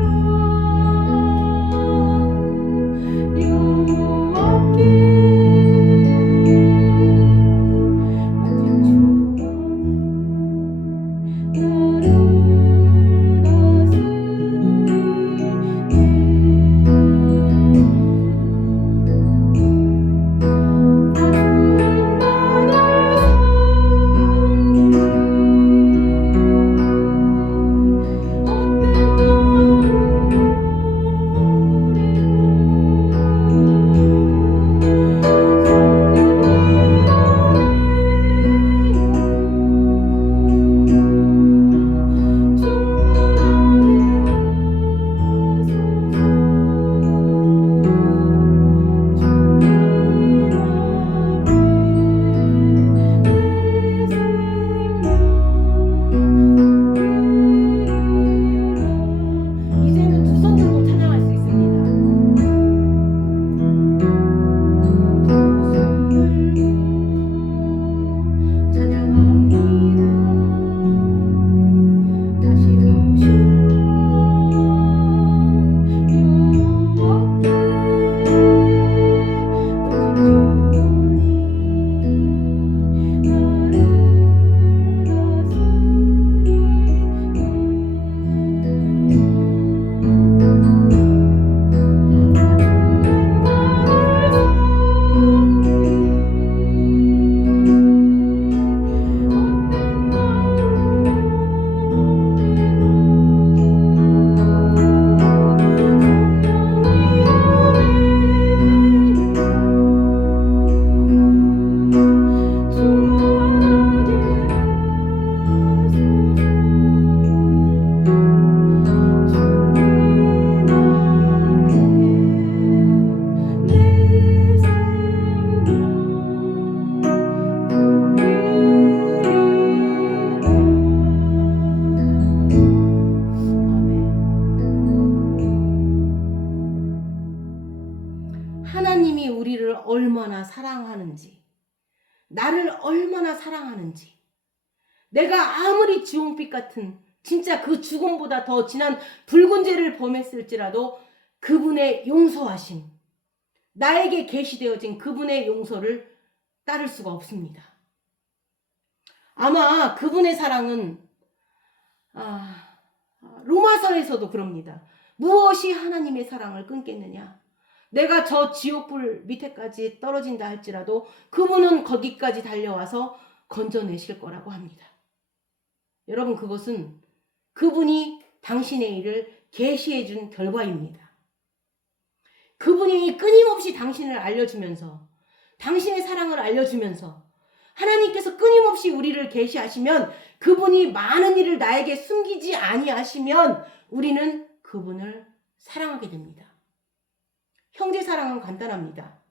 얼마나 사랑하는지, 나를 얼마나 사랑하는지, 내가 아무리 지홍빛 같은 진짜 그 죽음보다 더 진한 붉은 죄를 범했을지라도 그분의 용서하심, 나에게 계시되어진 그분의 용서를 따를 수가 없습니다. 아마 그분의 사랑은 로마서에서도 그럽니다. 무엇이 하나님의 사랑을 끊겠느냐? 내가 저 지옥불 밑에까지 떨어진다 할지라도 그분은 거기까지 달려와서 건져내실 거라고 합니다. 여러분, 그것은 그분이 당신의 일을 계시해 준 결과입니다. 그분이 끊임없이 당신을 알려주면서, 당신의 사랑을 알려주면서, 하나님께서 끊임없이 우리를 계시하시면, 그분이 많은 일을 나에게 숨기지 아니하시면 우리는 그분을 사랑하게 됩니다. 형제 사랑은 간단합니다.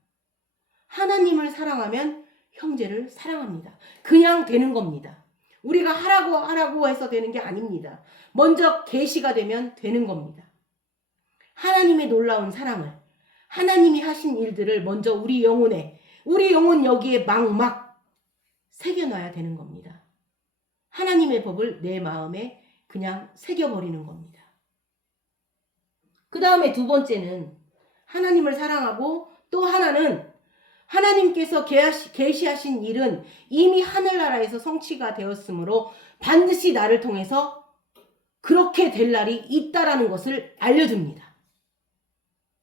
하나님을 사랑하면 형제를 사랑합니다. 그냥 되는 겁니다. 우리가 하라고 해서 되는 게 아닙니다. 먼저 계시가 되면 되는 겁니다. 하나님의 놀라운 사랑을, 하나님이 하신 일들을 먼저 우리 영혼 여기에 막 새겨놔야 되는 겁니다. 하나님의 법을 내 마음에 그냥 새겨버리는 겁니다. 그 다음에 두 번째는 하나님을 사랑하고, 또 하나는 하나님께서 계시하신 일은 이미 하늘나라에서 성취가 되었으므로 반드시 나를 통해서 그렇게 될 날이 있다라는 것을 알려줍니다.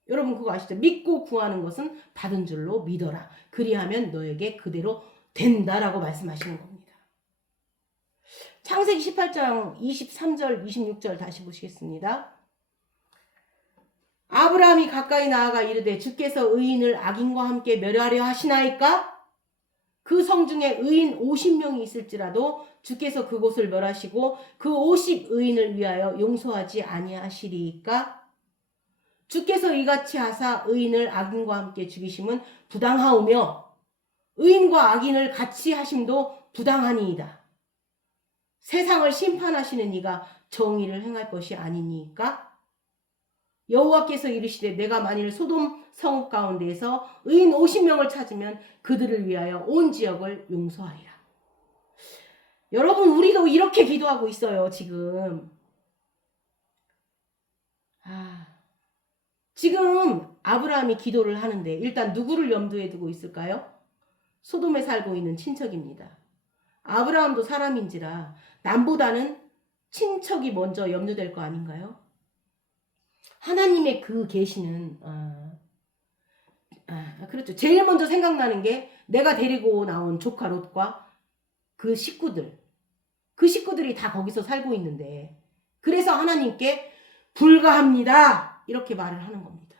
여러분 그거 아시죠? 믿고 구하는 것은 받은 줄로 믿어라. 그리하면 너에게 그대로 된다라고 말씀하시는 겁니다. 창세기 18장 23절 26절 다시 보시겠습니다. 아브라함이 가까이 나아가 이르되 주께서 의인을 악인과 함께 멸하려 하시나이까? 그 성중에 의인 50명이 있을지라도 주께서 그곳을 멸하시고 그 50의인을 위하여 용서하지 아니하시리이까? 주께서 이같이 하사 의인을 악인과 함께 죽이심은 부당하오며 의인과 악인을 같이 하심도 부당하니이다. 세상을 심판하시는 이가 정의를 행할 것이 아니니까? 여호와께서 이르시되 내가 만일 소돔 성읍 가운데에서 의인 50명을 찾으면 그들을 위하여 온 지역을 용서하리라. 여러분 우리도 이렇게 기도하고 있어요. 지금 아브라함이 기도를 하는데 일단 누구를 염두에 두고 있을까요? 소돔에 살고 있는 친척입니다. 아브라함도 사람인지라 남보다는 친척이 먼저 염두될 거 아닌가요? 하나님의 그 계시는 그렇죠. 제일 먼저 생각나는 게 내가 데리고 나온 조카 롯과 그 식구들이 다 거기서 살고 있는데, 그래서 하나님께 불가합니다 이렇게 말을 하는 겁니다.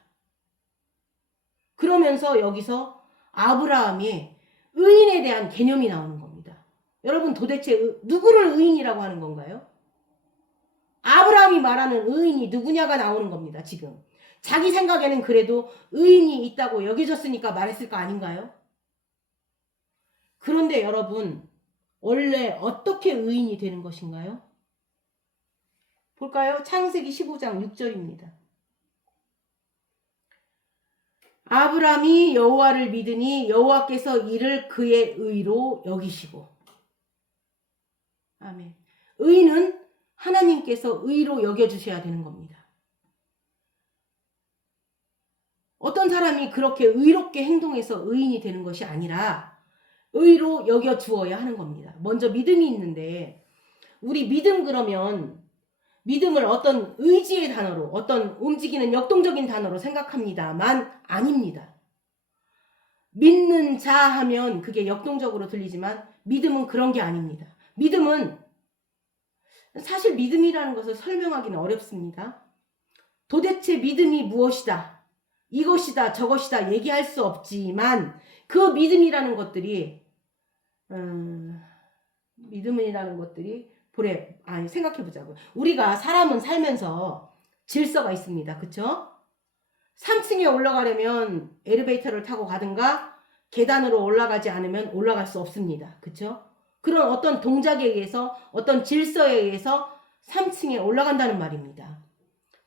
그러면서 여기서 아브라함의 의인에 대한 개념이 나오는 겁니다. 여러분 도대체 누구를 의인이라고 하는 건가요? 아브라함이 말하는 의인이 누구냐가 나오는 겁니다. 지금 자기 생각에는 그래도 의인이 있다고 여겨졌으니까 말했을 거 아닌가요? 그런데 여러분 원래 어떻게 의인이 되는 것인가요? 볼까요? 창세기 15장 6절입니다. 아브라함이 여호와를 믿으니 여호와께서 이를 그의 의로 여기시고. 아멘. 의인은 하나님께서 의로 여겨주셔야 되는 겁니다. 어떤 사람이 그렇게 의롭게 행동해서 의인이 되는 것이 아니라 의로 여겨주어야 하는 겁니다. 먼저 믿음이 있는데, 우리 믿음 그러면 믿음을 어떤 의지의 단어로, 어떤 움직이는 역동적인 단어로 생각합니다만 아닙니다. 믿는 자 하면 그게 역동적으로 들리지만 믿음은 그런 게 아닙니다. 믿음은 사실 믿음이라는 것을 설명하기는 어렵습니다. 도대체 믿음이 무엇이다, 이것이다, 저것이다 얘기할 수 없지만 그 믿음이라는 것들이 생각해보자고요. 우리가 사람은 살면서 질서가 있습니다. 그쵸? 3층에 올라가려면 엘리베이터를 타고 가든가 계단으로 올라가지 않으면 올라갈 수 없습니다. 그쵸? 그런 어떤 동작에 의해서, 어떤 질서에 의해서 3층에 올라간다는 말입니다.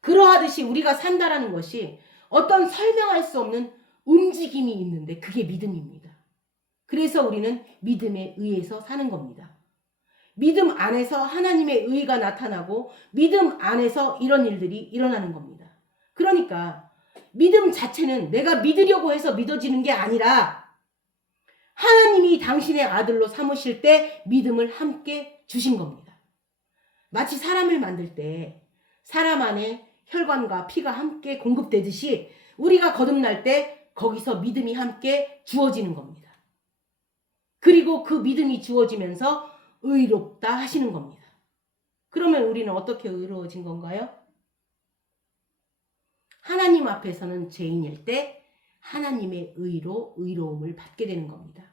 그러하듯이 우리가 산다라는 것이 어떤 설명할 수 없는 움직임이 있는데 그게 믿음입니다. 그래서 우리는 믿음에 의해서 사는 겁니다. 믿음 안에서 하나님의 의가 나타나고 믿음 안에서 이런 일들이 일어나는 겁니다. 그러니까 믿음 자체는 내가 믿으려고 해서 믿어지는 게 아니라 하나님이 당신의 아들로 삼으실 때 믿음을 함께 주신 겁니다. 마치 사람을 만들 때 사람 안에 혈관과 피가 함께 공급되듯이 우리가 거듭날 때 거기서 믿음이 함께 주어지는 겁니다. 그리고 그 믿음이 주어지면서 의롭다 하시는 겁니다. 그러면 우리는 어떻게 의로워진 건가요? 하나님 앞에서는 죄인일 때 하나님의 의로 의로움을 받게 되는 겁니다.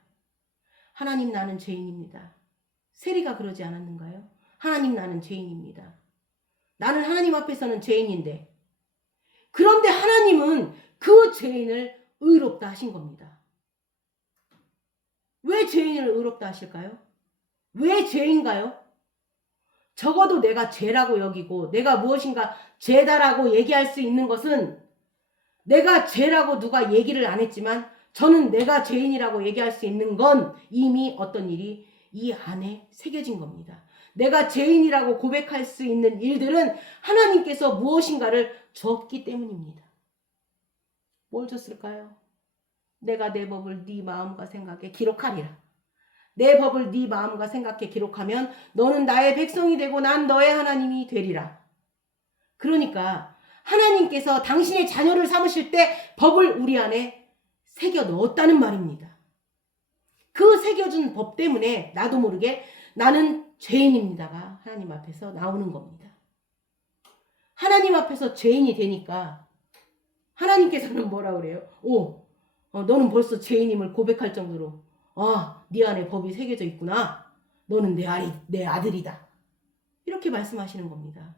하나님, 나는 죄인입니다. 세리가 그러지 않았는가요? 하나님, 나는 죄인입니다. 나는 하나님 앞에서는 죄인인데, 그런데 하나님은 그 죄인을 의롭다 하신 겁니다. 왜 죄인을 의롭다 하실까요? 왜 죄인가요? 적어도 내가 죄라고 여기고 내가 무엇인가 죄다라고 얘기할 수 있는 것은, 내가 죄라고 누가 얘기를 안 했지만 저는 내가 죄인이라고 얘기할 수 있는 건 이미 어떤 일이 이 안에 새겨진 겁니다. 내가 죄인이라고 고백할 수 있는 일들은 하나님께서 무엇인가를 줬기 때문입니다. 뭘 줬을까요? 내가 내 법을 네 마음과 생각에 기록하리라. 내 법을 네 마음과 생각에 기록하면 너는 나의 백성이 되고 난 너의 하나님이 되리라. 그러니까 하나님께서 당신의 자녀를 삼으실 때 법을 우리 안에 새겨 넣었다는 말입니다. 그 새겨준 법 때문에 나도 모르게 나는 죄인입니다가 하나님 앞에서 나오는 겁니다. 하나님 앞에서 죄인이 되니까 하나님께서는 뭐라 그래요? 너는 벌써 죄인임을 고백할 정도로 네 안에 법이 새겨져 있구나. 너는 내 아들이다. 이렇게 말씀하시는 겁니다.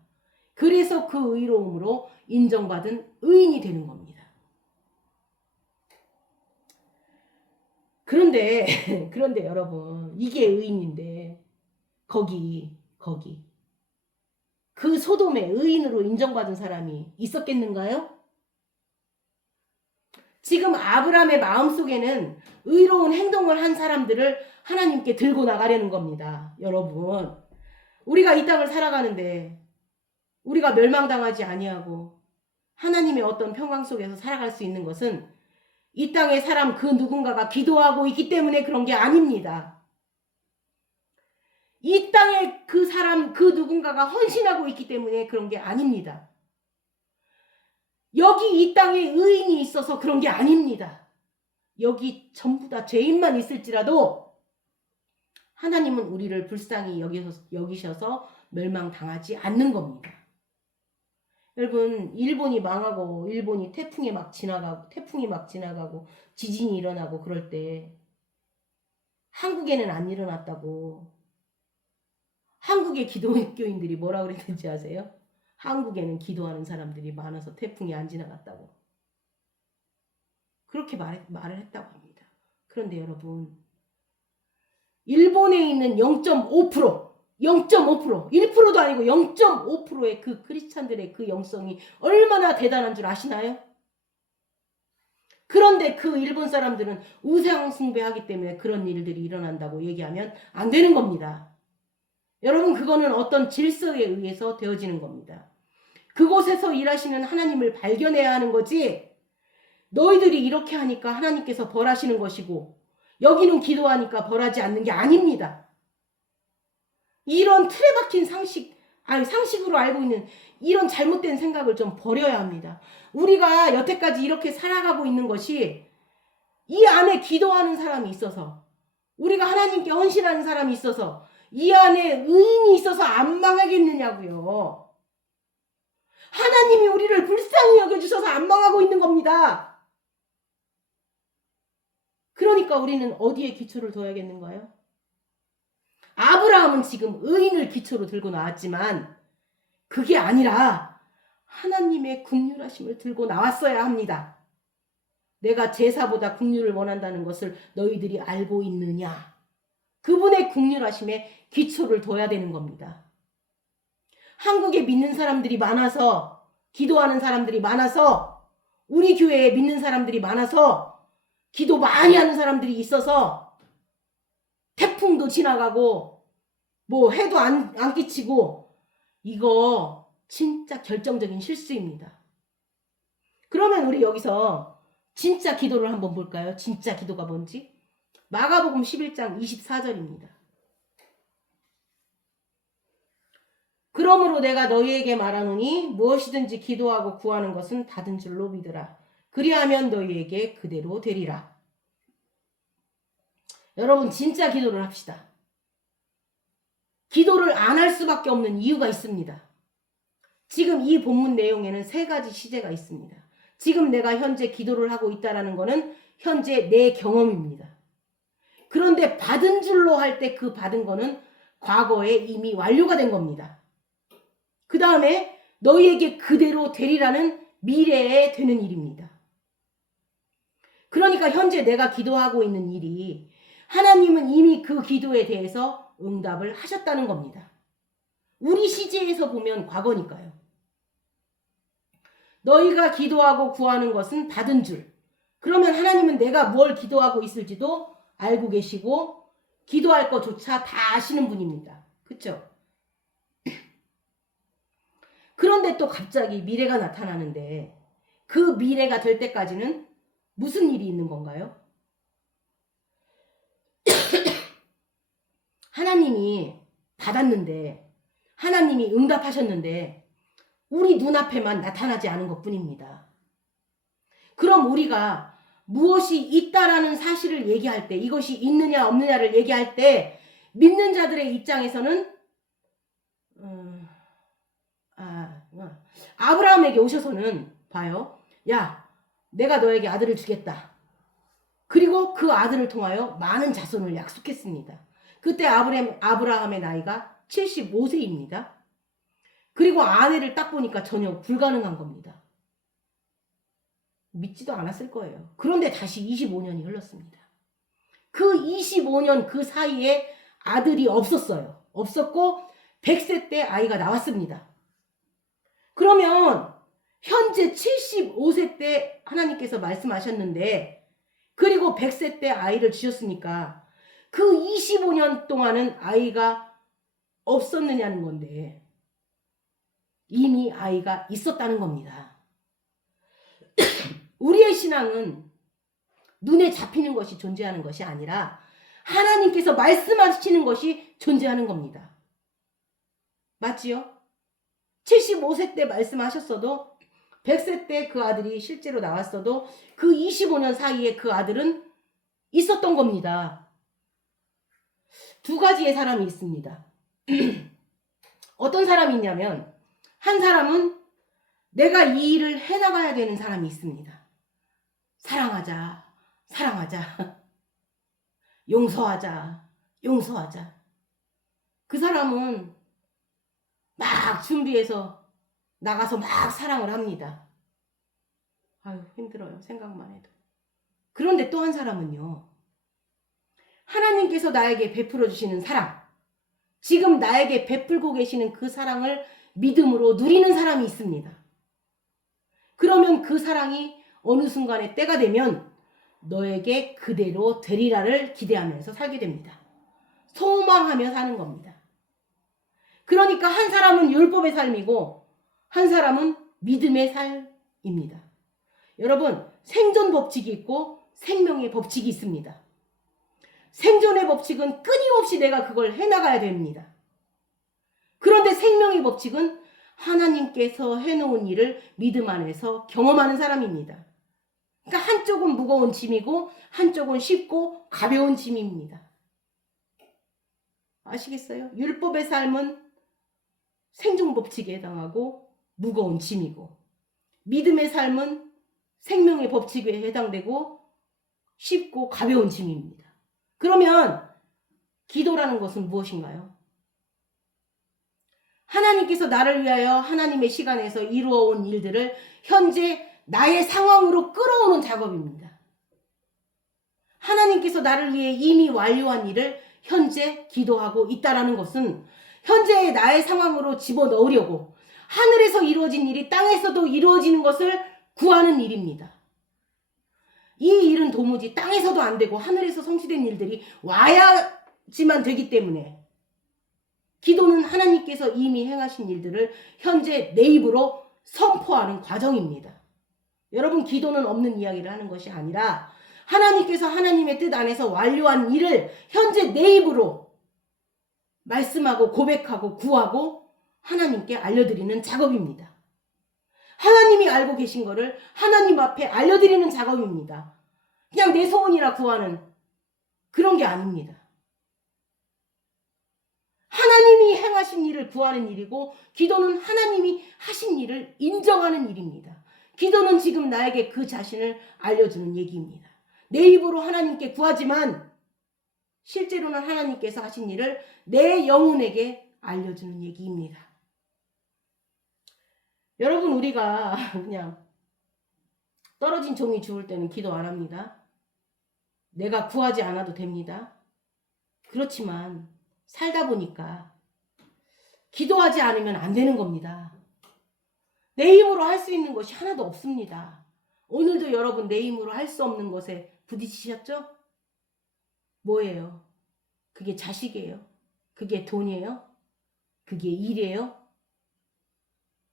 그래서 그 의로움으로 인정받은 의인이 되는 겁니다. 그런데 여러분, 이게 의인인데 거기 그 소돔에 의인으로 인정받은 사람이 있었겠는가요? 지금 아브라함의 마음속에는 의로운 행동을 한 사람들을 하나님께 들고 나가려는 겁니다. 여러분, 우리가 이 땅을 살아가는데 우리가 멸망당하지 아니하고 하나님의 어떤 평강 속에서 살아갈 수 있는 것은 이 땅의 사람 그 누군가가 기도하고 있기 때문에 그런 게 아닙니다. 이 땅에 그 사람 그 누군가가 헌신하고 있기 때문에 그런 게 아닙니다. 여기 이 땅에 의인이 있어서 그런 게 아닙니다. 여기 전부 다 죄인만 있을지라도 하나님은 우리를 불쌍히 여기셔서 멸망당하지 않는 겁니다. 여러분, 일본이 망하고 일본이 태풍이 막 지나가고 지진이 일어나고 그럴 때 한국에는 안 일어났다고 한국의 기독교인들이 뭐라 그랬는지 아세요? 한국에는 기도하는 사람들이 많아서 태풍이 안 지나갔다고. 그렇게 말을 했다고 합니다. 그런데 여러분, 일본에 있는 0.5%, 1%도 아니고 0.5%의 그 크리스찬들의 그 영성이 얼마나 대단한 줄 아시나요? 그런데 그 일본 사람들은 우상 숭배하기 때문에 그런 일들이 일어난다고 얘기하면 안 되는 겁니다. 여러분, 그거는 어떤 질서에 의해서 되어지는 겁니다. 그곳에서 일하시는 하나님을 발견해야 하는 거지, 너희들이 이렇게 하니까 하나님께서 벌하시는 것이고 여기는 기도하니까 벌하지 않는 게 아닙니다. 이런 틀에 박힌 상식으로 알고 있는 이런 잘못된 생각을 좀 버려야 합니다. 우리가 여태까지 이렇게 살아가고 있는 것이 이 안에 기도하는 사람이 있어서, 우리가 하나님께 헌신하는 사람이 있어서, 이 안에 의인이 있어서 안 망하겠느냐고요. 하나님이 우리를 불쌍히 여겨주셔서 안 망하고 있는 겁니다. 그러니까 우리는 어디에 기초를 둬야겠는가요? 아브라함은 지금 의인을 기초로 들고 나왔지만 그게 아니라 하나님의 긍휼하심을 들고 나왔어야 합니다. 내가 제사보다 긍휼을 원한다는 것을 너희들이 알고 있느냐? 그분의 긍휼하심에 기초를 둬야 되는 겁니다. 한국에 믿는 사람들이 많아서, 기도하는 사람들이 많아서 우리 교회에 믿는 사람들이 많아서 기도 많이 하는 사람들이 있어서 태풍도 지나가고 뭐 해도 안 끼치고 이거 진짜 결정적인 실수입니다. 그러면 우리 여기서 진짜 기도를 한번 볼까요? 진짜 기도가 뭔지? 마가복음 11장 24절입니다. 그러므로 내가 너희에게 말하노니 무엇이든지 기도하고 구하는 것은 받은 줄로 믿으라. 그리하면 너희에게 그대로 되리라. 여러분 진짜 기도를 합시다. 기도를 안 할 수밖에 없는 이유가 있습니다. 지금 이 본문 내용에는 3가지 시제가 있습니다. 지금 내가 현재 기도를 하고 있다는 것은 현재 내 경험입니다. 그런데 받은 줄로 할 때 그 받은 거는 과거에 이미 완료가 된 겁니다. 그 다음에 너희에게 그대로 되리라는 미래에 되는 일입니다. 그러니까 현재 내가 기도하고 있는 일이 하나님은 이미 그 기도에 대해서 응답을 하셨다는 겁니다. 우리 시제에서 보면 과거니까요. 너희가 기도하고 구하는 것은 받은 줄. 그러면 하나님은 내가 뭘 기도하고 있을지도 알고 계시고 기도할 것조차 다 아시는 분입니다. 그렇죠? 그런데 또 갑자기 미래가 나타나는데 그 미래가 될 때까지는 무슨 일이 있는 건가요? 하나님이 받았는데 하나님이 응답하셨는데 우리 눈앞에만 나타나지 않은 것뿐입니다. 그럼 우리가 무엇이 있다라는 사실을 얘기할 때 이것이 있느냐 없느냐를 얘기할 때 믿는 자들의 입장에서는 아브라함에게 오셔서는 봐요. 야, 내가 너에게 아들을 주겠다. 그리고 그 아들을 통하여 많은 자손을 약속했습니다. 그때 아브라함의 나이가 75세입니다. 그리고 아내를 딱 보니까 전혀 불가능한 겁니다. 믿지도 않았을 거예요. 그런데 다시 25년이 흘렀습니다. 그 25년 그 사이에 아들이 없었어요. 없었고 100세 때 아이가 나왔습니다. 그러면 현재 75세 때 하나님께서 말씀하셨는데 그리고 100세 때 아이를 주셨으니까 그 25년 동안은 아이가 없었느냐는 건데 이미 아이가 있었다는 겁니다. 우리의 신앙은 눈에 잡히는 것이 존재하는 것이 아니라 하나님께서 말씀하시는 것이 존재하는 겁니다. 맞지요? 75세 때 말씀하셨어도 100세 때 그 아들이 실제로 나왔어도 그 25년 사이에 그 아들은 있었던 겁니다. 2가지의 사람이 있습니다. 어떤 사람이 있냐면 한 사람은 내가 이 일을 해나가야 되는 사람이 있습니다. 사랑하자, 사랑하자. 용서하자, 용서하자. 그 사람은 막 준비해서 나가서 막 사랑을 합니다. 아유, 힘들어요. 생각만 해도. 그런데 또 한 사람은요. 하나님께서 나에게 베풀어 주시는 사랑, 지금 나에게 베풀고 계시는 그 사랑을 믿음으로 누리는 사람이 있습니다. 그러면 그 사랑이 어느 순간에 때가 되면 너에게 그대로 되리라를 기대하면서 살게 됩니다. 소망하며 사는 겁니다. 그러니까 한 사람은 율법의 삶이고 한 사람은 믿음의 삶입니다. 여러분, 생존 법칙이 있고 생명의 법칙이 있습니다. 생존의 법칙은 끊임없이 내가 그걸 해나가야 됩니다. 그런데 생명의 법칙은 하나님께서 해놓은 일을 믿음 안에서 경험하는 사람입니다. 그러니까 한쪽은 무거운 짐이고 한쪽은 쉽고 가벼운 짐입니다. 아시겠어요? 율법의 삶은 생존 법칙에 해당하고 무거운 짐이고 믿음의 삶은 생명의 법칙에 해당되고 쉽고 가벼운 짐입니다. 그러면 기도라는 것은 무엇인가요? 하나님께서 나를 위하여 하나님의 시간에서 이루어온 일들을 현재 나의 상황으로 끌어오는 작업입니다. 하나님께서 나를 위해 이미 완료한 일을 현재 기도하고 있다는 것은 현재의 나의 상황으로 집어넣으려고 하늘에서 이루어진 일이 땅에서도 이루어지는 것을 구하는 일입니다. 이 일은 도무지 땅에서도 안 되고 하늘에서 성취된 일들이 와야지만 되기 때문에 기도는 하나님께서 이미 행하신 일들을 현재 내 입으로 선포하는 과정입니다. 여러분, 기도는 없는 이야기를 하는 것이 아니라 하나님께서 하나님의 뜻 안에서 완료한 일을 현재 내 입으로 말씀하고 고백하고 구하고 하나님께 알려드리는 작업입니다. 하나님이 알고 계신 거를 하나님 앞에 알려드리는 작업입니다. 그냥 내 소원이라 구하는 그런 게 아닙니다. 하나님이 행하신 일을 구하는 일이고, 기도는 하나님이 하신 일을 인정하는 일입니다. 기도는 지금 나에게 그 자신을 알려주는 얘기입니다. 내 입으로 하나님께 구하지만 실제로는 하나님께서 하신 일을 내 영혼에게 알려주는 얘기입니다. 여러분, 우리가 그냥 떨어진 종이 죽을 때는 기도 안 합니다. 내가 구하지 않아도 됩니다. 그렇지만 살다 보니까 기도하지 않으면 안 되는 겁니다. 내 힘으로 할 수 있는 것이 하나도 없습니다. 오늘도 여러분 내 힘으로 할 수 없는 것에 부딪히셨죠? 뭐예요? 그게 자식이에요? 그게 돈이에요? 그게 일이에요?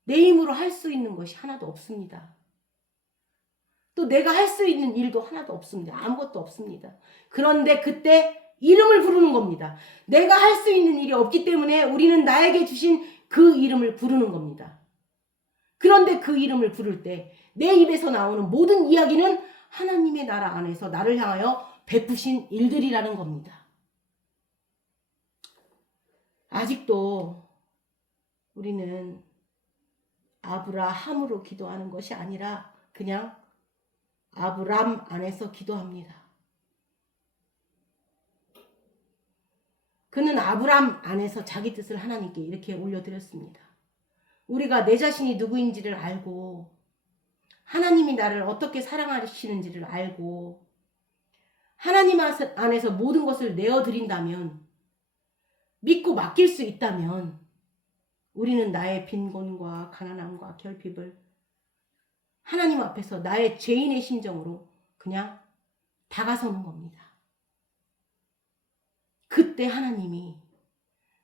내 힘으로 할 수 있는 것이 하나도 없습니다. 또 내가 할 수 있는 일도 하나도 없습니다. 아무것도 없습니다. 그런데 그때 이름을 부르는 겁니다. 내가 할 수 있는 일이 없기 때문에 우리는 나에게 주신 그 이름을 부르는 겁니다. 그런데 그 이름을 부를 때 내 입에서 나오는 모든 이야기는 하나님의 나라 안에서 나를 향하여 베푸신 일들이라는 겁니다. 아직도 우리는 아브라함으로 기도하는 것이 아니라 그냥 아브람 안에서 기도합니다. 그는 아브람 안에서 자기 뜻을 하나님께 이렇게 올려드렸습니다. 우리가 내 자신이 누구인지를 알고 하나님이 나를 어떻게 사랑하시는지를 알고 하나님 안에서 모든 것을 내어드린다면, 믿고 맡길 수 있다면 우리는 나의 빈곤과 가난함과 결핍을 하나님 앞에서 나의 죄인의 심정으로 그냥 다가서는 겁니다. 그때 하나님이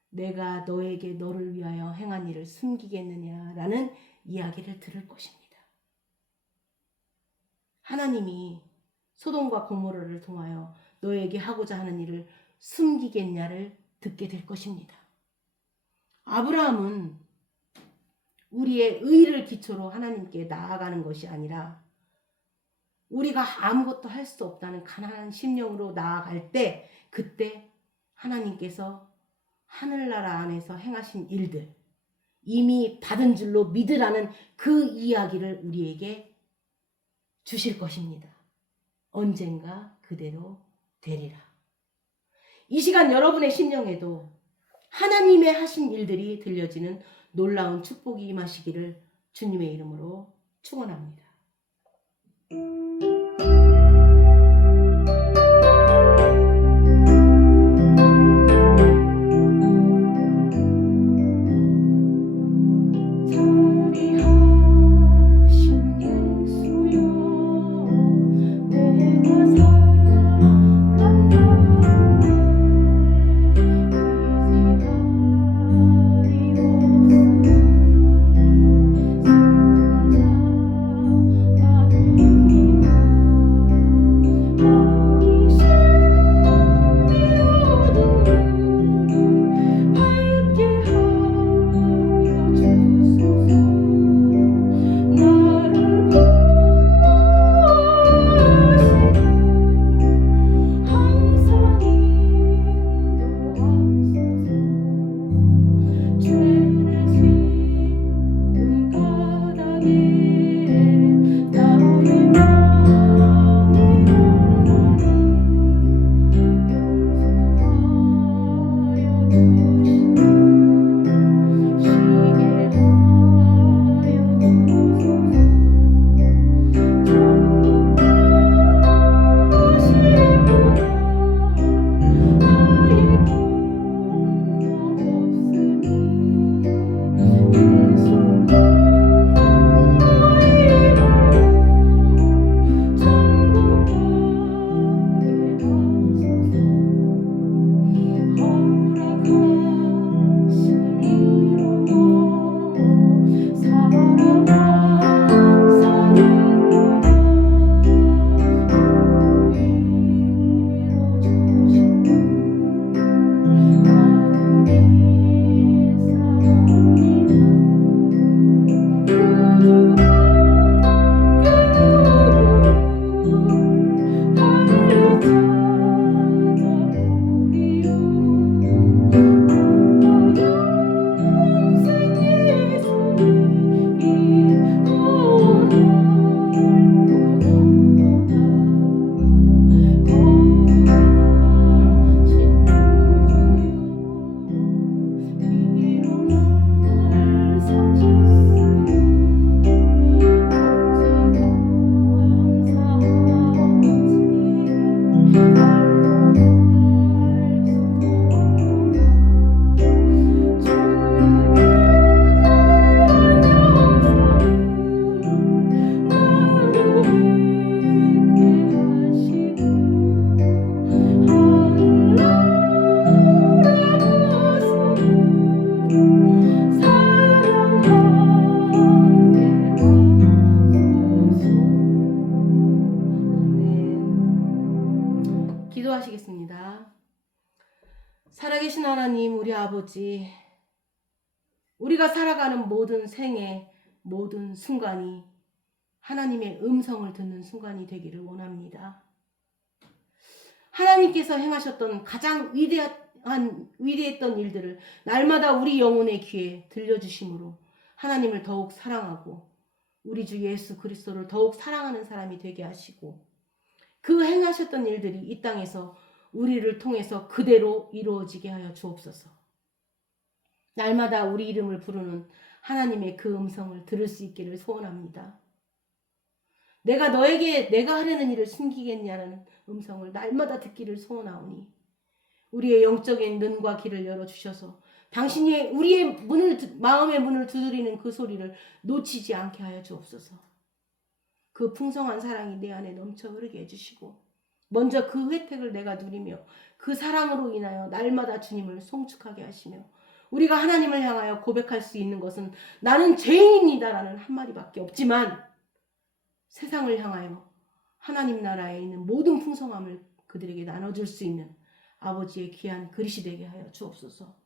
내가 너에게 너를 위하여 행한 일을 숨기겠느냐라는 이야기를 들을 것입니다. 하나님이 소돔과 고모라를 통하여 너에게 하고자 하는 일을 숨기겠냐를 듣게 될 것입니다. 아브라함은 우리의 의를 기초로 하나님께 나아가는 것이 아니라 우리가 아무것도 할 수 없다는 가난한 심령으로 나아갈 때, 그때 하나님께서 하늘나라 안에서 행하신 일들, 이미 받은 줄로 믿으라는 그 이야기를 우리에게 주실 것입니다. 언젠가 그대로 되리라. 이 시간 여러분의 심령에도 하나님의 하신 일들이 들려지는 놀라운 축복이 임하시기를 주님의 이름으로 축원합니다. 아버지, 우리가 살아가는 모든 생애, 모든 순간이 하나님의 음성을 듣는 순간이 되기를 원합니다. 하나님께서 행하셨던 가장 위대했던 일들을 날마다 우리 영혼의 귀에 들려주심으로 하나님을 더욱 사랑하고 우리 주 예수 그리스도를 더욱 사랑하는 사람이 되게 하시고, 그 행하셨던 일들이 이 땅에서 우리를 통해서 그대로 이루어지게 하여 주옵소서. 날마다 우리 이름을 부르는 하나님의 그 음성을 들을 수 있기를 소원합니다. 내가 너에게 내가 하려는 일을 숨기겠냐는 음성을 날마다 듣기를 소원하오니 우리의 영적인 눈과 귀를 열어주셔서 당신이 우리의 마음의 문을 두드리는 그 소리를 놓치지 않게 하여 주옵소서. 그 풍성한 사랑이 내 안에 넘쳐 흐르게 해주시고 먼저 그 혜택을 내가 누리며 그 사랑으로 인하여 날마다 주님을 송축하게 하시며 우리가 하나님을 향하여 고백할 수 있는 것은 나는 죄인입니다라는 한마디밖에 없지만 세상을 향하여 하나님 나라에 있는 모든 풍성함을 그들에게 나눠줄 수 있는 아버지의 귀한 그릇이 되게 하여 주옵소서.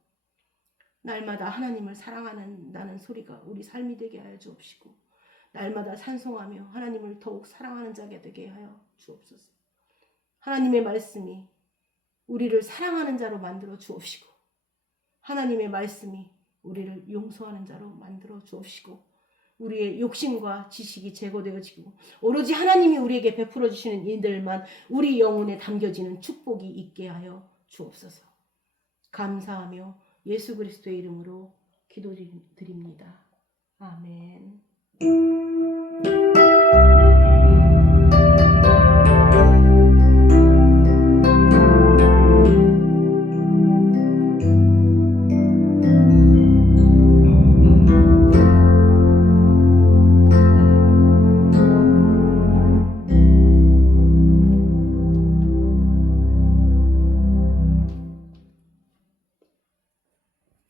날마다 하나님을 사랑하는 나는 소리가 우리 삶이 되게 하여 주옵시고 날마다 찬송하며 하나님을 더욱 사랑하는 자가 되게 하여 주옵소서. 하나님의 말씀이 우리를 사랑하는 자로 만들어 주옵시고 하나님의 말씀이 우리를 용서하는 자로 만들어 주옵시고 우리의 욕심과 지식이 제거되어지고 오로지 하나님이 우리에게 베풀어 주시는 일들만 우리 영혼에 담겨지는 축복이 있게 하여 주옵소서. 감사하며 예수 그리스도의 이름으로 기도드립니다. 아멘.